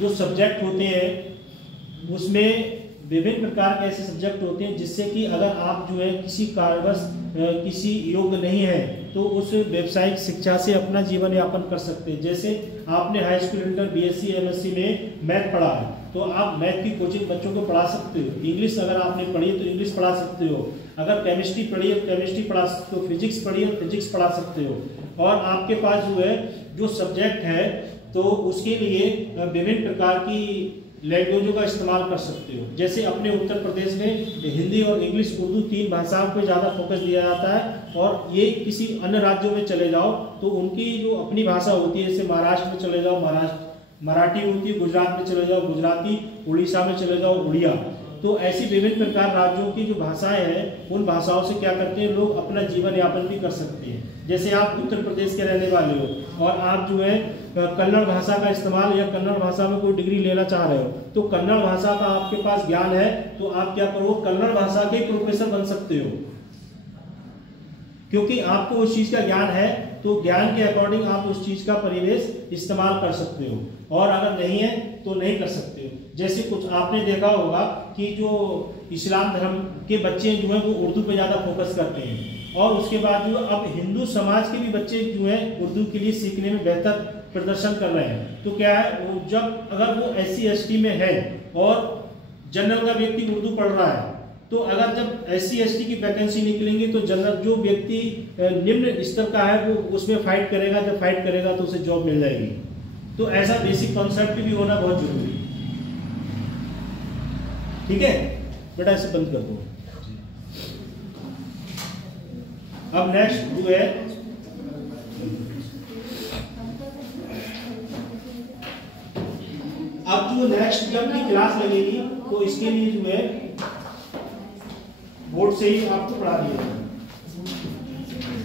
जो सब्जेक्ट होते हैं उसमें विभिन्न प्रकार के ऐसे सब्जेक्ट होते हैं जिससे कि अगर आप जो है किसी कारणवश किसी योग्य नहीं है तो उस व्यावसायिक शिक्षा से अपना जीवन यापन कर सकते हैं। जैसे आपने high school, inter, BSc, MSc में मैथ पढ़ा है तो आप मैथ की कोचिंग बच्चों को पढ़ा सकते हो। इंग्लिश अगर आपने पढ़ी है तो इंग्लिश पढ़ा सकते हो। अगर केमिस्ट्री पढ़ी है तो केमिस्ट्री पढ़ा सकते हो। फिजिक्स पढ़ी है तो फिजिक्स पढ़ा सकते हो। और आपके पास जो है जो सब्जेक्ट है तो उसके लिए विभिन्न प्रकार की लैंग्वेजों का इस्तेमाल कर सकते हो। जैसे अपने उत्तर प्रदेश में हिंदी और इंग्लिश, उर्दू 3 भाषाओं पर ज़्यादा फोकस दिया जाता है। और ये किसी अन्य राज्यों में चले जाओ तो उनकी जो अपनी भाषा होती है, जैसे महाराष्ट्र में चले जाओ मराठी होती है, गुजरात में चले जाओ गुजराती, उड़ीसा में चले जाओ उड़िया। तो ऐसी विभिन्न प्रकार राज्यों की जो भाषाएं हैं उन भाषाओं से क्या करते हैं लोग अपना जीवन यापन भी कर सकते हैं। जैसे आप उत्तर प्रदेश के रहने वाले हो और आप जो है कन्नड़ भाषा का इस्तेमाल या कन्नड़ भाषा में कोई डिग्री लेना चाह रहे हो तो कन्नड़ भाषा का आपके पास ज्ञान है तो आप क्या करो, कन्नड़ भाषा के प्रोफेसर बन सकते हो, क्योंकि आपको उस चीज का ज्ञान है। तो ज्ञान के अकॉर्डिंग आप उस चीज का परिवेश इस्तेमाल कर सकते हो, और अगर नहीं है तो नहीं कर सकते हो। जैसे कुछ आपने देखा होगा कि जो इस्लाम धर्म के बच्चे जो हैं वो उर्दू पे ज़्यादा फोकस करते हैं, और उसके बाद जो अब हिंदू समाज के भी बच्चे जो हैं उर्दू के लिए सीखने में बेहतर प्रदर्शन कर रहे हैं। तो क्या है, वो जब अगर वो SC ST में है और जनरल का व्यक्ति उर्दू पढ़ रहा है तो अगर जब SC ST की वैकेंसी निकलेंगी तो जनरल जो व्यक्ति निम्न स्तर का है वो उसमें फाइट करेगा, जब फाइट करेगा तो उसे जॉब मिल जाएगी। तो ऐसा बेसिक कॉन्सेप्ट भी होना बहुत जरूरी है। ठीक है बेटा, इसे बंद कर दो। अब नेक्स्ट जो है अब जो नेक्स्ट जब भी क्लास लगेगी तो इसके लिए जो है बोर्ड से ही आपको पढ़ा दिया।